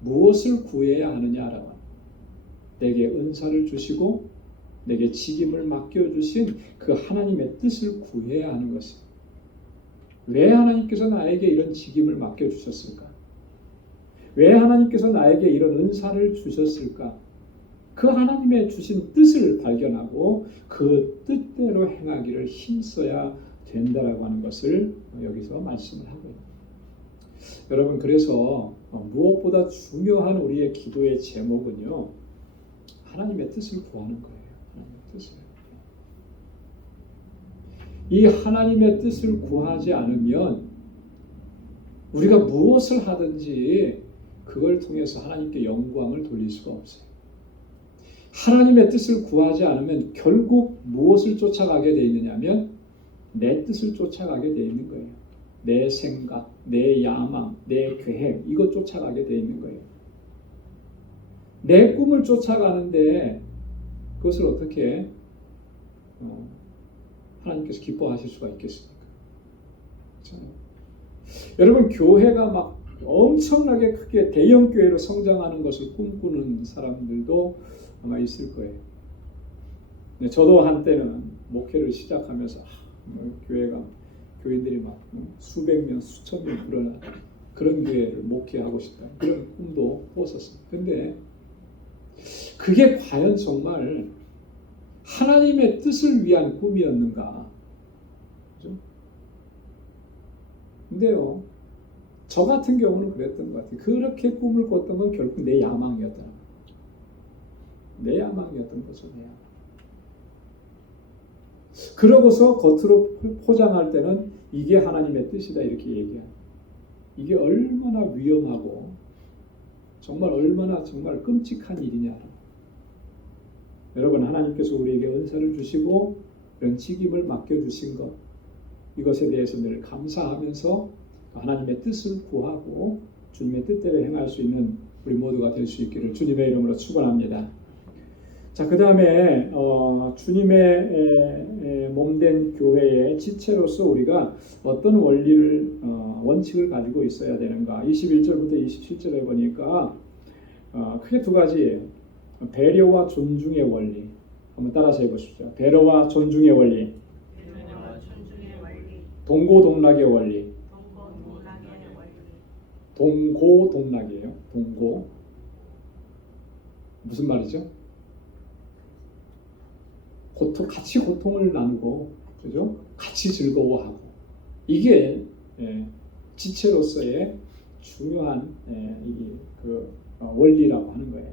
무엇을 구해야 하느냐라고, 내게 은사를 주시고 내게 직임을 맡겨주신 그 하나님의 뜻을 구해야 하는 것입니다. 왜 하나님께서 나에게 이런 직임을 맡겨주셨을까? 왜 하나님께서 나에게 이런 은사를 주셨을까? 그 하나님의 주신 뜻을 발견하고 그 뜻대로 행하기를 힘써야 된다라고 하는 것을 여기서 말씀을 하고 있습니다. 여러분, 그래서 무엇보다 중요한 우리의 기도의 제목은요, 하나님의 뜻을 구하는 거예요. 하나님의 뜻을. 이 하나님의 뜻을 구하지 않으면 우리가 무엇을 하든지 그걸 통해서 하나님께 영광을 돌릴 수가 없어요. 하나님의 뜻을 구하지 않으면 결국 무엇을 쫓아가게 돼 있느냐면 내 뜻을 쫓아가게 돼 있는 거예요. 내 생각, 내 야망, 내 계획, 이것 쫓아가게 돼 있는 거예요. 내 꿈을 쫓아가는데 그것을 어떻게 하나님께서 기뻐하실 수가 있겠습니까? 그렇잖아요. 여러분, 교회가 엄청나게 크게 대형 교회로 성장하는 것을 꿈꾸는 사람들도 아마 있을 거예요. 저도 한때는 목회를 시작하면서 교인들이 수백 명, 수천 명 불어나 그런 교회를 목회하고 싶다, 그런 꿈도 꿨었어요. 근데 그게 과연 정말 하나님의 뜻을 위한 꿈이었는가? 그죠? 근데요, 저 같은 경우는 그랬던 것 같아요. 그렇게 꿈을 꿨던 건 결국 내 야망이었더라. 내 야망이었던 거죠. 내 야망. 그러고서 겉으로 포장할 때는 이게 하나님의 뜻이다 이렇게 얘기해요. 이게 얼마나 위험하고 정말 얼마나 정말 끔찍한 일이냐. 여러분, 하나님께서 우리에게 은사를 주시고 이런 직임을 맡겨주신 것, 이것에 대해서 늘 감사하면서 하나님의 뜻을 구하고 주님의 뜻대로 행할 수 있는 우리 모두가 될 수 있기를 주님의 이름으로 축원합니다. 자, 그 다음에 주님의 몸된 교회의 지체로서 우리가 어떤 원칙을 가지고 있어야 되는가. 21절부터 27절에 보니까 크게 두 가지예요. 배려와 존중의 원리. 한번 따라서 해보십시오. 배려와 존중의 원리. 동고동락의 원리. 동고동락이에요. 동고. 무슨 말이죠? 같이 고통을 나누고, 그죠? 같이 즐거워하고. 이게 지체로서의 중요한 원리라고 하는 거예요.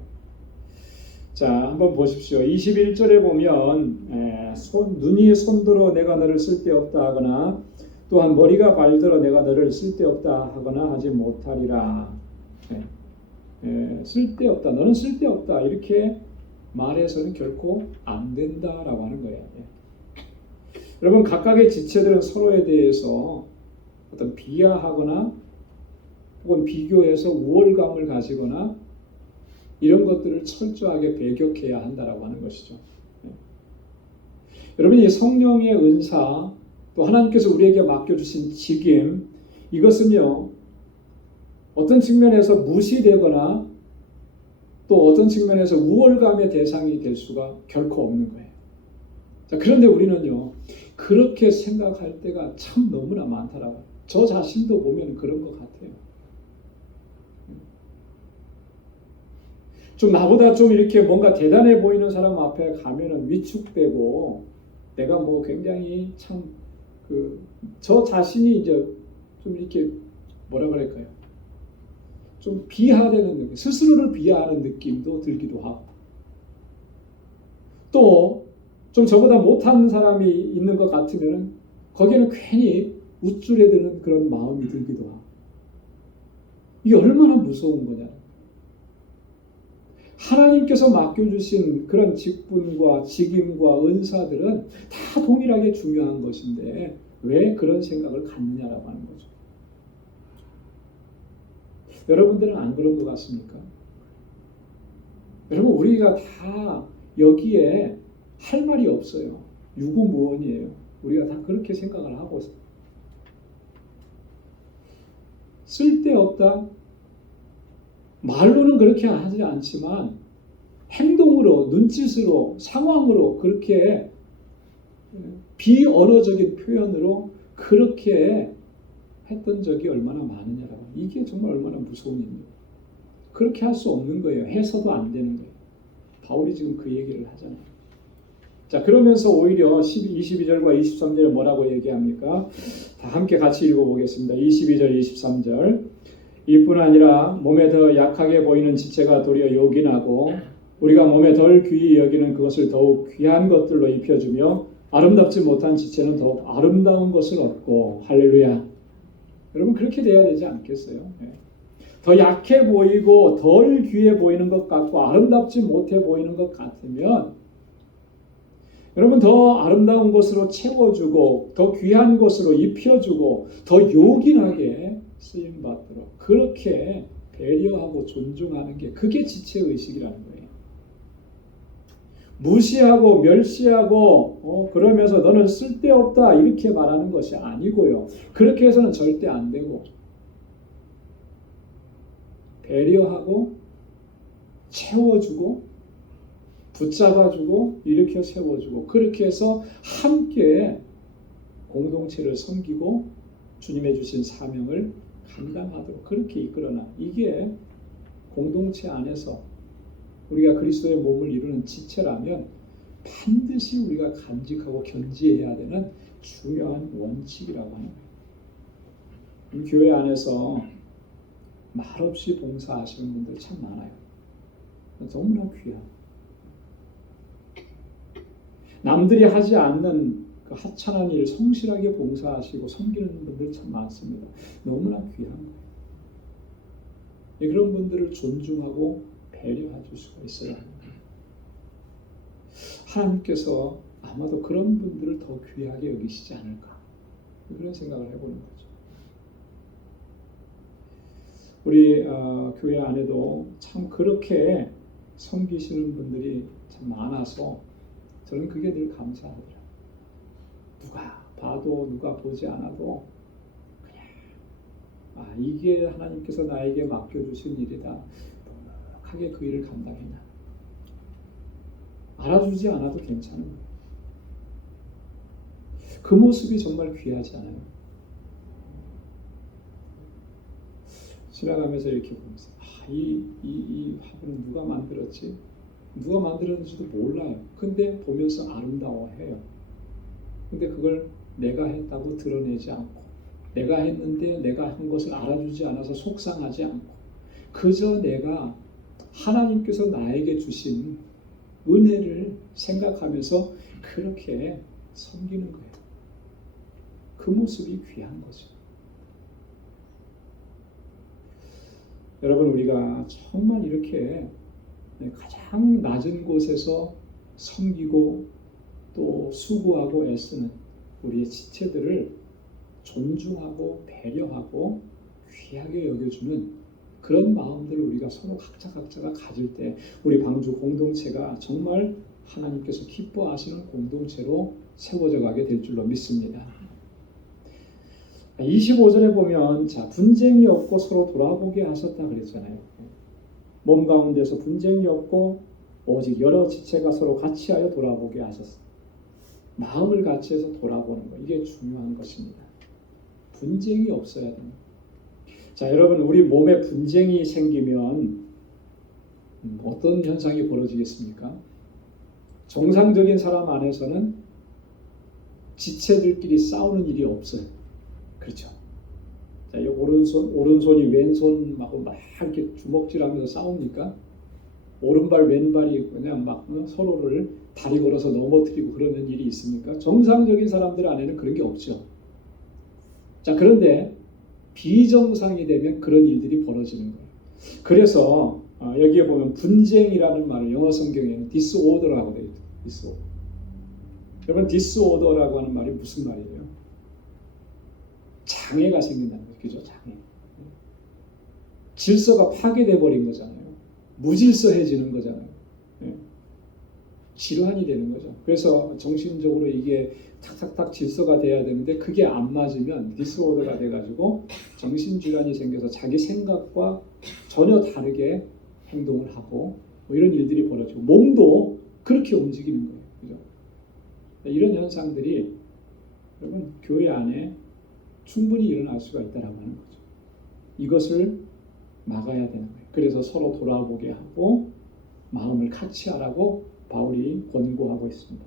자, 한번 보십시오. 21절에 보면 눈이 손들어 내가 너를 쓸데없다 하거나 또한 머리가 발들어 내가 너를 쓸데없다 하거나 하지 못하리라. 쓸데없다, 너는 쓸데없다 이렇게 말해서는 결코 안 된다라고 하는 거예요. 여러분, 각각의 지체들은 서로에 대해서 어떤 비하하거나 혹은 비교해서 우월감을 가지거나 이런 것들을 철저하게 배격해야 한다라고 하는 것이죠. 여러분, 이 성령의 은사 또 하나님께서 우리에게 맡겨주신 직임, 이것은요 어떤 측면에서 무시되거나 또 어떤 측면에서 우월감의 대상이 될 수가 결코 없는 거예요. 자, 그런데 우리는요 그렇게 생각할 때가 참 너무나 많더라고요. 저 자신도 보면 그런 것 같아요. 좀 나보다 좀 이렇게 뭔가 대단해 보이는 사람 앞에 가면은 위축되고 내가 뭐 굉장히 참 저 자신이 이제 좀 이렇게 뭐라 그럴까요? 좀 비하되는 느낌, 스스로를 비하하는 느낌도 들기도 하고, 또 좀 저보다 못한 사람이 있는 것 같으면 거기에는 괜히 우쭐해드는 그런 마음이 들기도 하고. 이게 얼마나 무서운 거냐. 하나님께서 맡겨주신 그런 직분과 직임과 은사들은 다 동일하게 중요한 것인데 왜 그런 생각을 갖느냐라고 하는 거죠. 여러분들은 안 그런 것 같습니까? 여러분, 우리가 다 여기에 할 말이 없어요. 유구무원이에요. 우리가 다 그렇게 생각을 하고 쓸데없다. 말로는 그렇게 하지 않지만 행동으로, 눈짓으로, 상황으로 그렇게 비언어적인 표현으로 그렇게 했던 적이 얼마나 많으냐라고. 이게 정말 얼마나 무서운 일이에요. 그렇게 할 수 없는 거예요. 해서도 안 되는 거예요. 바울이 지금 그 얘기를 하잖아요. 자, 그러면서 오히려 22절과 23절에 뭐라고 얘기합니까? 다 함께 같이 읽어보겠습니다. 22절, 23절. 이뿐 아니라 몸에 더 약하게 보이는 지체가 도리어 요긴하고 우리가 몸에 덜 귀히 여기는 그것을 더욱 귀한 것들로 입혀주며 아름답지 못한 지체는 더욱 아름다운 것을 얻고. 할렐루야. 여러분, 그렇게 돼야 되지 않겠어요? 더 약해 보이고 덜 귀해 보이는 것 같고 아름답지 못해 보이는 것 같으면 여러분, 더 아름다운 것으로 채워주고 더 귀한 것으로 입혀주고 더 요긴하게 쓰임받도록 그렇게 배려하고 존중하는 게 그게 지체의식이라는 거예요. 무시하고 멸시하고 그러면서 너는 쓸데없다 이렇게 말하는 것이 아니고요. 그렇게 해서는 절대 안 되고 배려하고 채워주고 붙잡아주고 일으켜 세워주고 그렇게 해서 함께 공동체를 섬기고 주님의 주신 사명을 감당하도록 그렇게 이끌어나. 이게 공동체 안에서 우리가 그리스도의 몸을 이루는 지체라면 반드시 우리가 간직하고 견지해야 되는 중요한 원칙이라고 하는 거예요. 교회 안에서 말없이 봉사하시는 분들 참 많아요. 너무나 귀한. 남들이 하지 않는 그 하찮은 일 성실하게 봉사하시고 섬기는 분들 참 많습니다. 너무나 귀한 거예요. 그런 분들을 존중하고 배려해 줄 수가 있어야 합니다. 하나님께서 아마도 그런 분들을 더 귀하게 여기시지 않을까, 그런 생각을 해보는 거죠. 우리 교회 안에도 참 그렇게 섬기시는 분들이 참 많아서 저는 그게 늘 감사하더라고요. 누가 봐도 누가 보지 않아도 그냥 이게 하나님께서 나에게 맡겨주신 일이다, 묵묵하게 그 일을 감당해나. 알아주지 않아도 괜찮은 거예요. 그 모습이 정말 귀하지 않아요? 지나가면서 이렇게 보면서 이 화분은 누가 만들었지? 누가 만들었는지도 몰라요. 근데 보면서 아름다워해요. 근데 그걸 내가 했다고 드러내지 않고, 내가 했는데 내가 한 것을 알아주지 않아서 속상하지 않고, 그저 내가 하나님께서 나에게 주신 은혜를 생각하면서 그렇게 섬기는 거예요. 그 모습이 귀한 거죠. 여러분, 우리가 정말 이렇게 가장 낮은 곳에서 섬기고 또 수고하고 애쓰는 우리의 지체들을 존중하고 배려하고 귀하게 여겨주는 그런 마음들을 우리가 서로 각자가 가질 때 우리 방주 공동체가 정말 하나님께서 기뻐하시는 공동체로 세워져 가게 될 줄로 믿습니다. 25절에 보면 분쟁이 없고 서로 돌아보게 하셨다 그랬잖아요. 몸 가운데서 분쟁이 없고 오직 여러 지체가 서로 같이하여 돌아보게 하셨어요. 마음을 같이해서 돌아보는 것, 이게 중요한 것입니다. 분쟁이 없어야 됩니다. 여러분, 우리 몸에 분쟁이 생기면 어떤 현상이 벌어지겠습니까? 정상적인 사람 안에서는 지체들끼리 싸우는 일이 없어요. 그렇죠? 오른손이 왼손하고 막 이렇게 주먹질하면서 싸웁니까? 오른발 왼발이 그냥 막 서로를 다리 걸어서 넘어뜨리고 그러는 일이 있습니까? 정상적인 사람들 안에는 그런 게 없죠. 그런데 비정상이 되면 그런 일들이 벌어지는 거예요. 그래서 여기에 보면 분쟁이라는 말을 영어 성경에는 disorder라고 되어 있어요. disorder. 여러분, disorder라고 하는 말이 무슨 말이에요? 장애가 생긴다는 거죠. 그죠? 장애. 질서가 파괴돼 버린 거잖아요. 무질서해지는 거잖아요. 질환이 되는 거죠. 그래서 정신적으로 이게 탁탁탁 질서가 돼야 되는데 그게 안 맞으면 디스오더가 돼가지고 정신질환이 생겨서 자기 생각과 전혀 다르게 행동을 하고 이런 일들이 벌어지고 몸도 그렇게 움직이는 거예요. 그죠? 이런 현상들이 여러분 교회 안에 충분히 일어날 수가 있다라고 하는 거죠. 이것을 막아야 되는 거예요. 그래서 서로 돌아보게 하고 마음을 같이 하라고 바울이 권고하고 있습니다.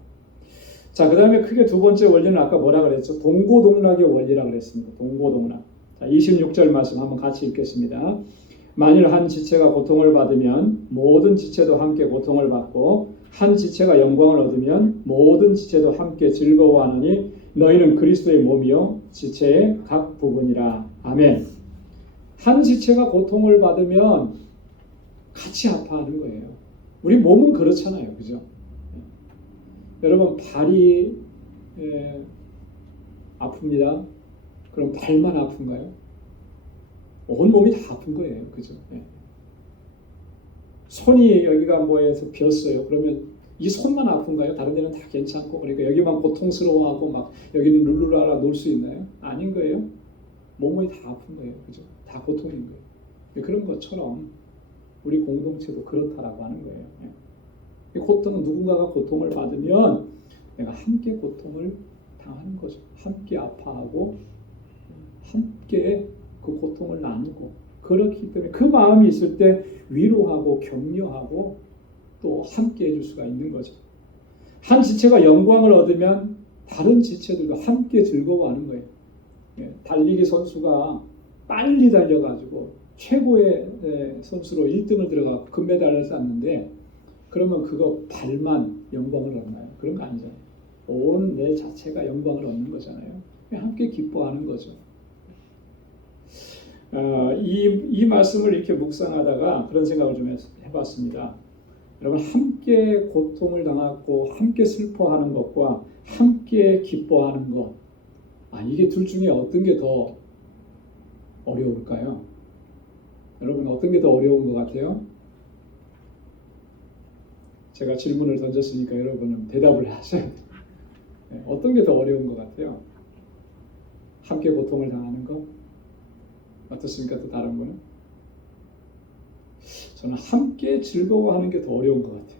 그 다음에 크게 두 번째 원리는 아까 뭐라 그랬죠? 동고동락의 원리라 그랬습니다. 동고동락. 26절 말씀 한번 같이 읽겠습니다. 만일 한 지체가 고통을 받으면 모든 지체도 함께 고통을 받고 한 지체가 영광을 얻으면 모든 지체도 함께 즐거워하느니 너희는 그리스도의 몸이요 지체의 각 부분이라. 아멘. 한 지체가 고통을 받으면 같이 아파하는 거예요. 우리 몸은 그렇잖아요. 그죠? 여러분, 발이 아픕니다. 그럼 발만 아픈가요? 온 몸이 다 아픈 거예요. 그죠? 손이 여기가 뭐해서 비었어요. 그러면 이 손만 아픈가요? 다른 데는 다 괜찮고, 그러니까 여기만 고통스러워하고 막 여기는 룰루라라 놀 수 있나요? 아닌 거예요. 몸이 다 아픈 거예요. 그죠? 다 고통인 거예요. 그런 것처럼 우리 공동체도 그렇다라고 하는 거예요. 고통은 누군가가 고통을 받으면 내가 함께 고통을 당하는 거죠. 함께 아파하고 함께 그 고통을 나누고, 그렇기 때문에 그 마음이 있을 때 위로하고 격려하고 또 함께 해줄 수가 있는 거죠. 한 지체가 영광을 얻으면 다른 지체들도 함께 즐거워하는 거예요. 달리기 선수가 빨리 달려가지고 최고의 선수로 1등을 들어가고 금메달을 땄는데 그러면 그거 발만 영광을 얻나요? 그런 거 아니잖아요. 온 내 자체가 영광을 얻는 거잖아요. 함께 기뻐하는 거죠. 이 말씀을 이렇게 묵상하다가 그런 생각을 좀 해봤습니다. 여러분, 함께 고통을 당하고 함께 슬퍼하는 것과 함께 기뻐하는 것, 이게 둘 중에 어떤 게 더 어려울까요? 여러분, 어떤 게 더 어려운 것 같아요? 제가 질문을 던졌으니까 여러분은 대답을 하셔야 돼요. 어떤 게 더 어려운 것 같아요? 함께 고통을 당하는 것? 어떻습니까? 또 다른 분은? 저는 함께 즐거워하는 게 더 어려운 것 같아요.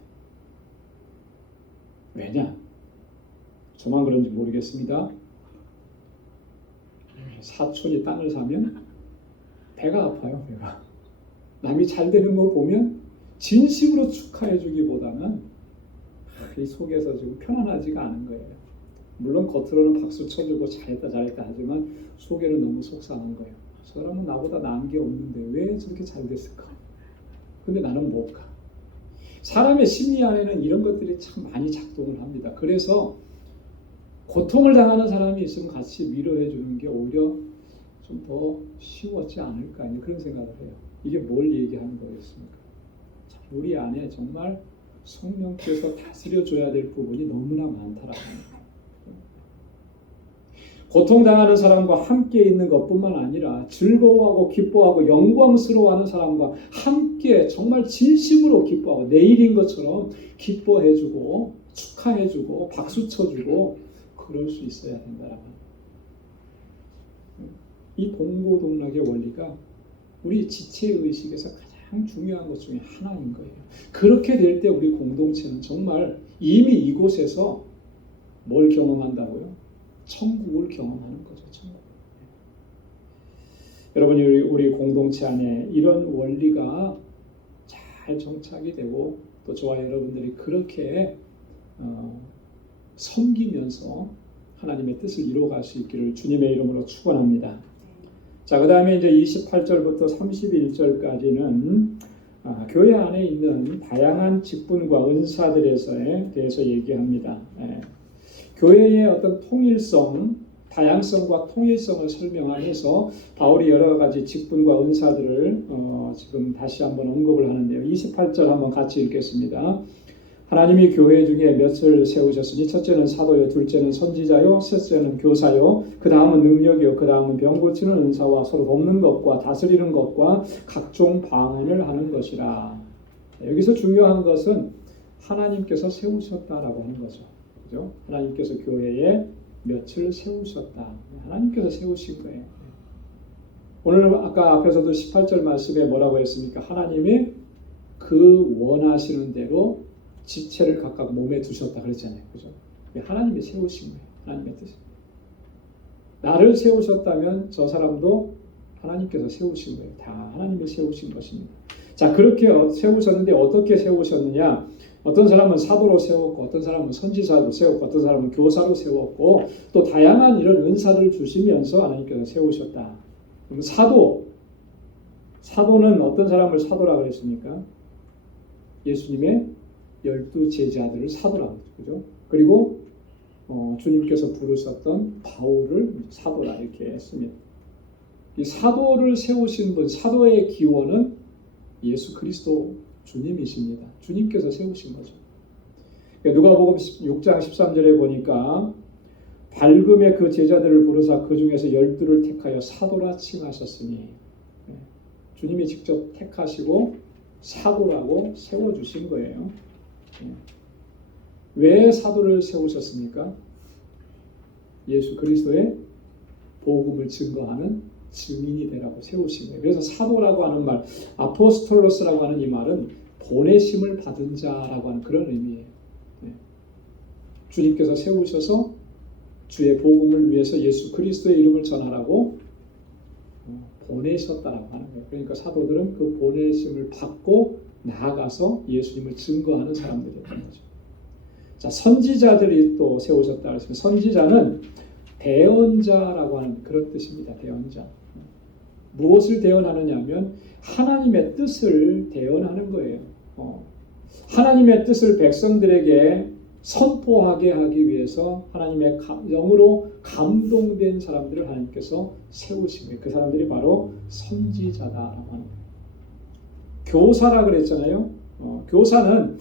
왜냐? 저만 그런지 모르겠습니다. 사촌이 땅을 사면 배가 아파요. 배가. 남이 잘 되는 거 보면 진심으로 축하해 주기보다는 이 속에서 지금 편안하지가 않은 거예요. 물론 겉으로는 박수 쳐주고 잘했다 하지만 속에는 너무 속상한 거예요. 저 사람은 나보다 나은 게 없는데 왜 저렇게 잘 됐을까? 근데 나는 못 가. 사람의 심리 안에는 이런 것들이 참 많이 작동을 합니다. 그래서 고통을 당하는 사람이 있으면 같이 위로해 주는 게 오히려 좀 더 쉬웠지 않을까, 그런 생각을 해요. 이게 뭘 얘기하는 거겠습니까? 우리 안에 정말 성령께서 다스려 줘야 될 부분이 너무나 많다라는 거예요. 고통당하는 사람과 함께 있는 것뿐만 아니라 즐거워하고 기뻐하고 영광스러워하는 사람과 함께 정말 진심으로 기뻐하고 내일인 것처럼 기뻐해주고 축하해주고 박수 쳐주고 그럴 수 있어야 된다라는 거예요. 이 동고동락의 원리가 우리 지체의식에서 가장 중요한 것 중에 하나인 거예요. 그렇게 될 때 우리 공동체는 정말 이미 이곳에서 뭘 경험한다고요? 천국을 경험하는 거죠. 천국. 여러분이 우리 공동체 안에 이런 원리가 잘 정착이 되고 또 저와 여러분들이 그렇게 섬기면서 하나님의 뜻을 이루어갈 수 있기를 주님의 이름으로 축원합니다. 자, 그 다음에 이제 28절부터 31절까지는 교회 안에 있는 다양한 직분과 은사들에 대해서 얘기합니다. 교회의 어떤 통일성, 다양성과 통일성을 설명하면서 바울이 여러 가지 직분과 은사들을 지금 다시 한번 언급을 하는데요. 28절 한번 같이 읽겠습니다. 하나님이 교회 중에 몇을 세우셨으니 첫째는 사도요, 둘째는 선지자요, 셋째는 교사요, 그 다음은 능력이요, 그 다음은 병 고치는 은사와 서로 돕는 것과 다스리는 것과 각종 방언을 하는 것이라. 여기서 중요한 것은 하나님께서 세우셨다라고 하는 거죠. 그죠? 하나님께서 교회에 몇을 세우셨다. 하나님께서 세우신 거예요. 오늘 아까 앞에서도 18절 말씀에 뭐라고 했습니까? 하나님이 그 원하시는 대로 지체를 각각 몸에 두셨다 그랬잖아요. 그죠? 하나님이 세우신 거예요. 하나님의 뜻이. 나를 세우셨다면 저 사람도 하나님께서 세우신 거예요. 다 하나님이 세우신 것입니다. 자, 그렇게 세우셨는데 어떻게 세우셨느냐? 어떤 사람은 사도로 세웠고 어떤 사람은 선지자로 세웠고 어떤 사람은 교사로 세웠고 또 다양한 이런 은사를 주시면서 하나님께서 세우셨다. 그럼 사도는 어떤 사람을 사도라 그랬습니까? 예수님의 12 제자들을 사도라고 그죠? 그리고 주님께서 부르셨던 바울을 사도라 이렇게 했습니다. 이 사도를 세우신 분, 사도의 기원은 예수 그리스도 주님이십니다. 주님께서 세우신 거죠. 누가복음 6장 13절에 보니까 밝음의 그 제자들을 부르사 그 중에서 12를 택하여 사도라 칭하셨으니 주님이 직접 택하시고 사도라고 세워주신 거예요. 왜 사도를 세우셨습니까? 예수 그리스도의 복음을 증거하는 증인이 되라고 세우신 거예요. 그래서 사도라고 하는 말, 아포스톨로스라고 하는 이 말은 보내심을 받은 자라고 하는 그런 의미예요. 주님께서 세우셔서 주의 복음을 위해서 예수 그리스도의 이름을 전하라고 보내셨다라고 하는 거예요. 그러니까 사도들은 그 보내심을 받고 나아가서 예수님을 증거하는 사람들이었던 거죠. 자, 선지자들이 또 세우셨다 그랬습니다. 선지자는 대언자라고 하는 그런 뜻입니다. 대언자. 무엇을 대언하느냐 하면 하나님의 뜻을 대언하는 거예요. 하나님의 뜻을 백성들에게 선포하게 하기 위해서 하나님의 영으로 감동된 사람들을 하나님께서 세우신 거예요. 그 사람들이 바로 선지자다라고 하는 거예요. 교사라 그랬잖아요. 교사는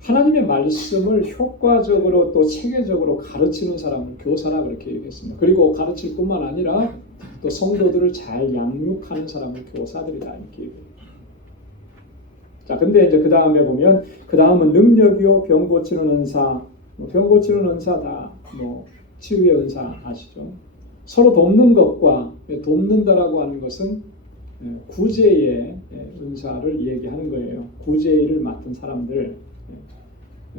하나님의 말씀을 효과적으로 또 체계적으로 가르치는 사람을 교사라 그렇게 얘기했습니다. 그리고 가르칠 뿐만 아니라 또 성도들을 잘 양육하는 사람을 교사들이다 이렇게 얘기해요. 자, 근데 이제 그 다음에 보면 그 다음은 능력이요 병 고치는 은사, 병 고치는 은사 다 치유의 은사 아시죠? 서로 돕는 것과 돕는다라고 하는 것은 구제의 은사를 얘기하는 거예요. 구제의 일을 맡은 사람들.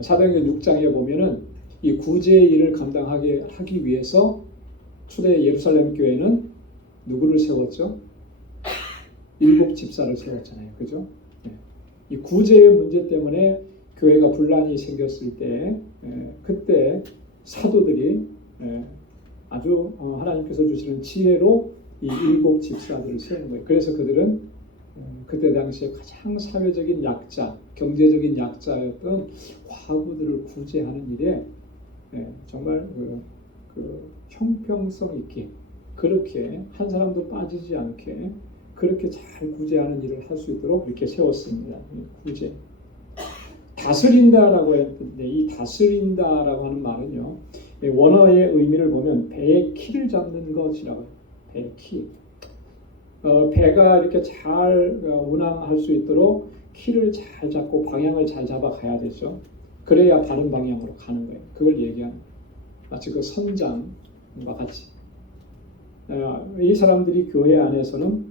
사도행전 6장에 보면은 이 구제의 일을 감당하게 하기 위해서 초대 예루살렘 교회는 누구를 세웠죠? 7 집사를 세웠잖아요. 그죠? 이 구제의 문제 때문에 교회가 분란이 생겼을 때 그때 사도들이 아주 하나님께서 주시는 지혜로 이 7 집사들을 세우는 거예요. 그래서 그들은 그때 당시에 가장 사회적인 약자, 경제적인 약자였던 과부들을 구제하는 일에 정말 그 형평성 있게 그렇게 한 사람도 빠지지 않게 그렇게 잘 구제하는 일을 할 수 있도록 이렇게 세웠습니다. 구제. 다스린다라고 했는데 이 다스린다라고 하는 말은요. 원어의 의미를 보면 배의 키를 잡는 것이라고 해요. 배의 키. 배가 이렇게 잘 운항할 수 있도록 키를 잘 잡고 방향을 잘 잡아 가야 되죠. 그래야 바른 방향으로 가는 거예요. 그걸 얘기하는 거예요. 마치 그 선장과 같이. 이 사람들이 교회 안에서는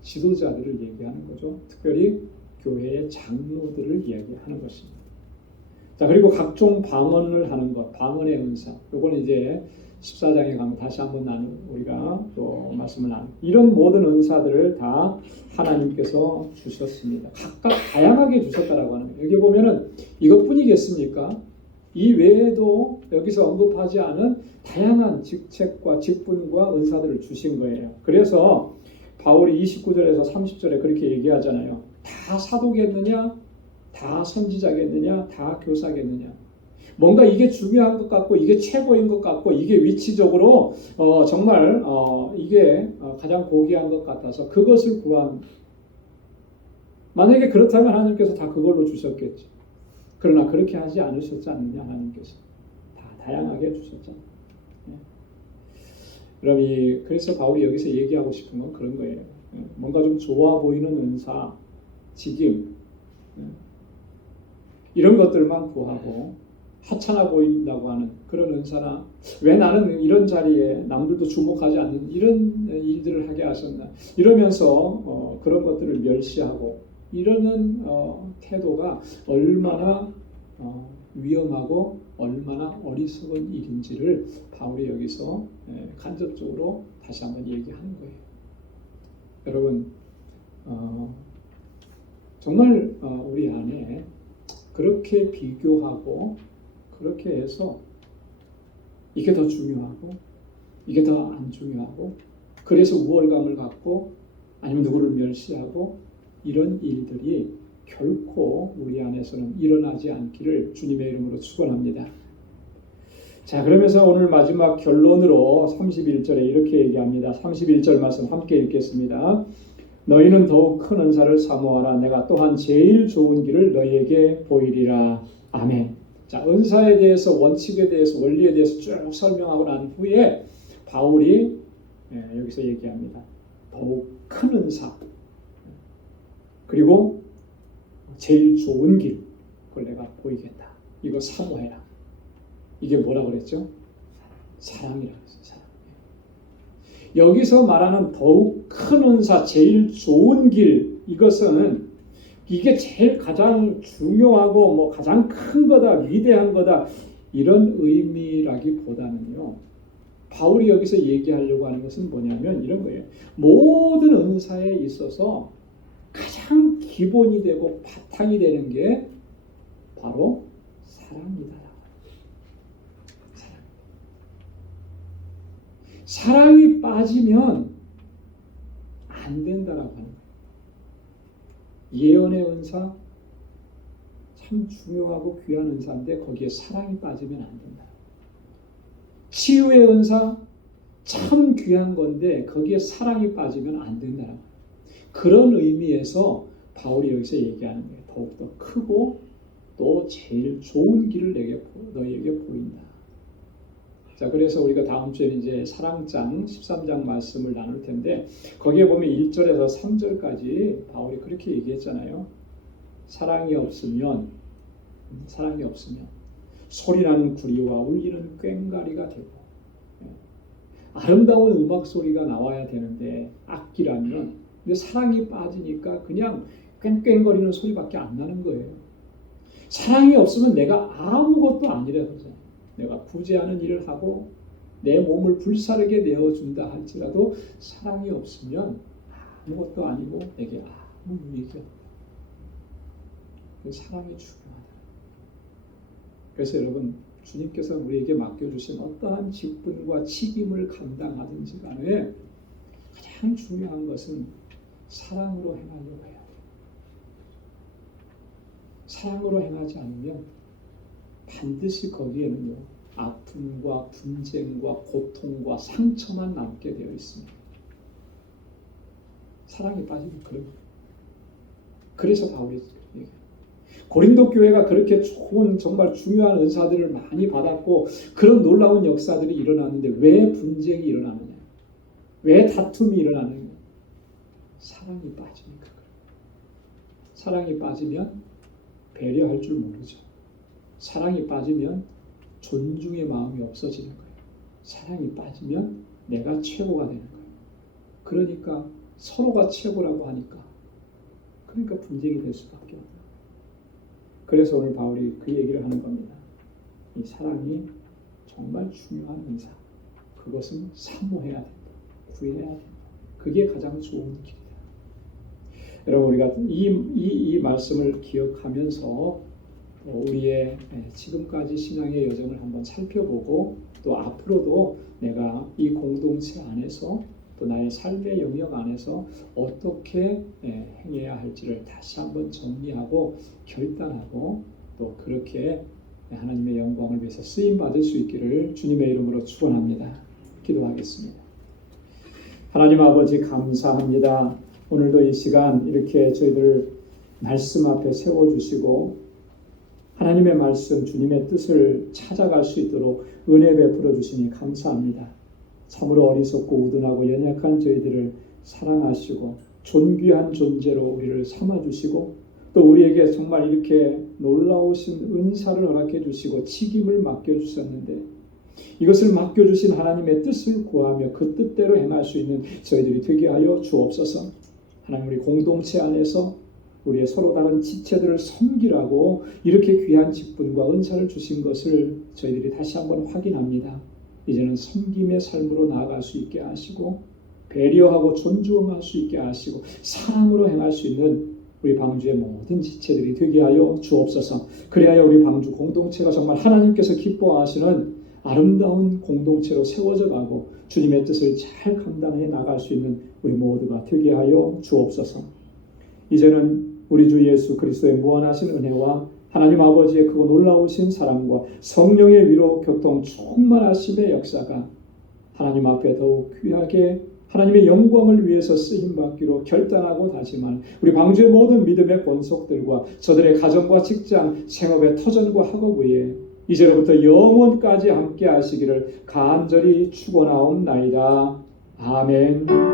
지도자들을 얘기하는 거죠. 특별히 교회의 장로들을 이야기하는 것입니다. 자, 그리고 각종 방언을 하는 것, 방언의 은사. 이건 이제 14장에 가면 다시 한번 우리가 또 말씀을 이런 모든 은사들을 다 하나님께서 주셨습니다. 각각 다양하게 주셨다라고 하는 거예요. 여기 보면은 이것뿐이겠습니까? 이 외에도 여기서 언급하지 않은 다양한 직책과 직분과 은사들을 주신 거예요. 그래서 바울이 29절에서 30절에 그렇게 얘기하잖아요. 다 사도겠느냐? 다 선지자겠느냐? 다 교사겠느냐? 뭔가 이게 중요한 것 같고 이게 최고인 것 같고 이게 위치적으로 정말 이게 가장 고귀한 것 같아서 그것을 구한. 만약에 그렇다면 하나님께서 다 그걸로 주셨겠죠. 그러나 그렇게 하지 않으셨지 않느냐 하나님께서. 다 다양하게 주셨잖아요. 그럼 그래서 바울이 여기서 얘기하고 싶은 건 그런 거예요. 뭔가 좀 좋아 보이는 은사, 직임 이런 것들만 구하고 하찮아 보인다고 하는 그런 은사나 왜 나는 이런 자리에 남들도 주목하지 않는 이런 일들을 하게 하셨나 이러면서 그런 것들을 멸시하고 이러는 태도가 얼마나 위험하고 얼마나 어리석은 일인지를 바울이 여기서 간접적으로 다시 한번 얘기하는 거예요. 여러분 정말 우리 안에 그렇게 비교하고 그렇게 해서 이게 더 중요하고 이게 더 안 중요하고 그래서 우월감을 갖고 아니면 누구를 멸시하고 이런 일들이 결코 우리 안에서는 일어나지 않기를 주님의 이름으로 축원합니다. 자, 그러면서 오늘 마지막 결론으로 31절에 이렇게 얘기합니다. 31절 말씀 함께 읽겠습니다. 너희는 더욱 큰 은사를 사모하라. 내가 또한 제일 좋은 길을 너희에게 보이리라. 아멘. 자, 은사에 대해서 원칙에 대해서 원리에 대해서 쭉 설명하고 난 후에 바울이 여기서 얘기합니다. 더욱 큰 은사 그리고 제일 좋은 길 그걸 내가 보이겠다. 이거 사모해라. 이게 뭐라고 그랬죠? 사랑이라고 했어요. 사랑. 여기서 말하는 더욱 큰 은사, 제일 좋은 길 이것은 이게 제일 가장 중요하고 뭐 가장 큰 거다, 위대한 거다 이런 의미라기보다는요. 바울이 여기서 얘기하려고 하는 것은 뭐냐면 이런 거예요. 모든 은사에 있어서 가장 기본이 되고 바탕이 되는 게 바로 사랑이다. 사랑이 빠지면 안 된다라고 하는 거예요. 예언의 은사 참 중요하고 귀한 은사인데 거기에 사랑이 빠지면 안 된다. 치유의 은사 참 귀한 건데 거기에 사랑이 빠지면 안 된다. 그런 의미에서 바울이 여기서 얘기하는 거예요. 더욱더 크고 또 제일 좋은 길을 너희에게 보인다. 자, 그래서 우리가 다음 주에 이제 사랑장 13장 말씀을 나눌 텐데 거기에 보면 1절에서 3절까지 바울이 그렇게 얘기했잖아요. 사랑이 없으면 소리나는 구리와 울리는 꽹과리가 되고 아름다운 음악 소리가 나와야 되는데 악기라면 근데 사랑이 빠지니까 그냥 꽹꽹거리는 소리밖에 안 나는 거예요. 사랑이 없으면 내가 아무것도 아니라서 내가 구제하는 일을 하고 내 몸을 불사르게 내어준다 할지라도 사랑이 없으면 아무것도 아니고 내게 아무 유익이 없다. 사랑이 중요하다. 그래서 여러분 주님께서 우리에게 맡겨주신 어떠한 직분과 책임을 감당하든지 간에 가장 중요한 것은 사랑으로 행하려고 해야 돼요. 사랑으로 행하지 않으면 반드시 거기에는요 아픔과 분쟁과 고통과 상처만 남게 되어 있습니다. 사랑이 빠지면 그런 거예요. 그래서 바울이 얘기해요. 고린도 교회가 그렇게 좋은 정말 중요한 은사들을 많이 받았고 그런 놀라운 역사들이 일어났는데 왜 분쟁이 일어나느냐? 왜 다툼이 일어나느냐? 사랑이 빠지니까 그래요. 사랑이 빠지면 배려할 줄 모르죠. 사랑이 빠지면 존중의 마음이 없어지는 거예요. 사랑이 빠지면 내가 최고가 되는 거예요. 그러니까 서로가 최고라고 하니까 그러니까 분쟁이 될 수밖에 없어요. 그래서 오늘 바울이 그 얘기를 하는 겁니다. 이 사랑이 정말 중요한 은사. 그것은 사모해야 된다. 구해야 된다. 그게 가장 좋은 길이다. 여러분 우리가 이 말씀을 기억하면서 우리의 지금까지 신앙의 여정을 한번 살펴보고 또 앞으로도 내가 이 공동체 안에서 또 나의 삶의 영역 안에서 어떻게 행해야 할지를 다시 한번 정리하고 결단하고 또 그렇게 하나님의 영광을 위해서 쓰임 받을 수 있기를 주님의 이름으로 축원합니다. 기도하겠습니다. 하나님 아버지 감사합니다. 오늘도 이 시간 이렇게 저희들 말씀 앞에 세워주시고 하나님의 말씀 주님의 뜻을 찾아갈 수 있도록 은혜 베풀어 주시니 감사합니다. 참으로 어리석고 우둔하고 연약한 저희들을 사랑하시고 존귀한 존재로 우리를 삼아주시고 또 우리에게 정말 이렇게 놀라우신 은사를 허락해 주시고 책임을 맡겨주셨는데 이것을 맡겨주신 하나님의 뜻을 구하며 그 뜻대로 행할 수 있는 저희들이 되게 하여 주옵소서. 하나님 우리 공동체 안에서 우리의 서로 다른 지체들을 섬기라고 이렇게 귀한 직분과 은사를 주신 것을 저희들이 다시 한번 확인합니다. 이제는 섬김의 삶으로 나아갈 수 있게 하시고 배려하고 존중할 수 있게 하시고 사랑으로 행할 수 있는 우리 방주의 모든 지체들이 되게 하여 주옵소서. 그래야 우리 방주 공동체가 정말 하나님께서 기뻐하시는 아름다운 공동체로 세워져 가고 주님의 뜻을 잘 감당해 나갈 수 있는 우리 모두가 되게 하여 주옵소서. 이제는 우리 주 예수 그리스도의 무한하신 은혜와 하나님 아버지의 그 놀라우신 사랑과 성령의 위로 교통 충만하심의 역사가 하나님 앞에 더욱 귀하게 하나님의 영광을 위해서 쓰임받기로 결단하고 다짐한 우리 방주의 모든 믿음의 권속들과 저들의 가정과 직장, 생업의 터전과 학업 위에 이제로부터 영원까지 함께 하시기를 간절히 축원하옵나이다. 아멘.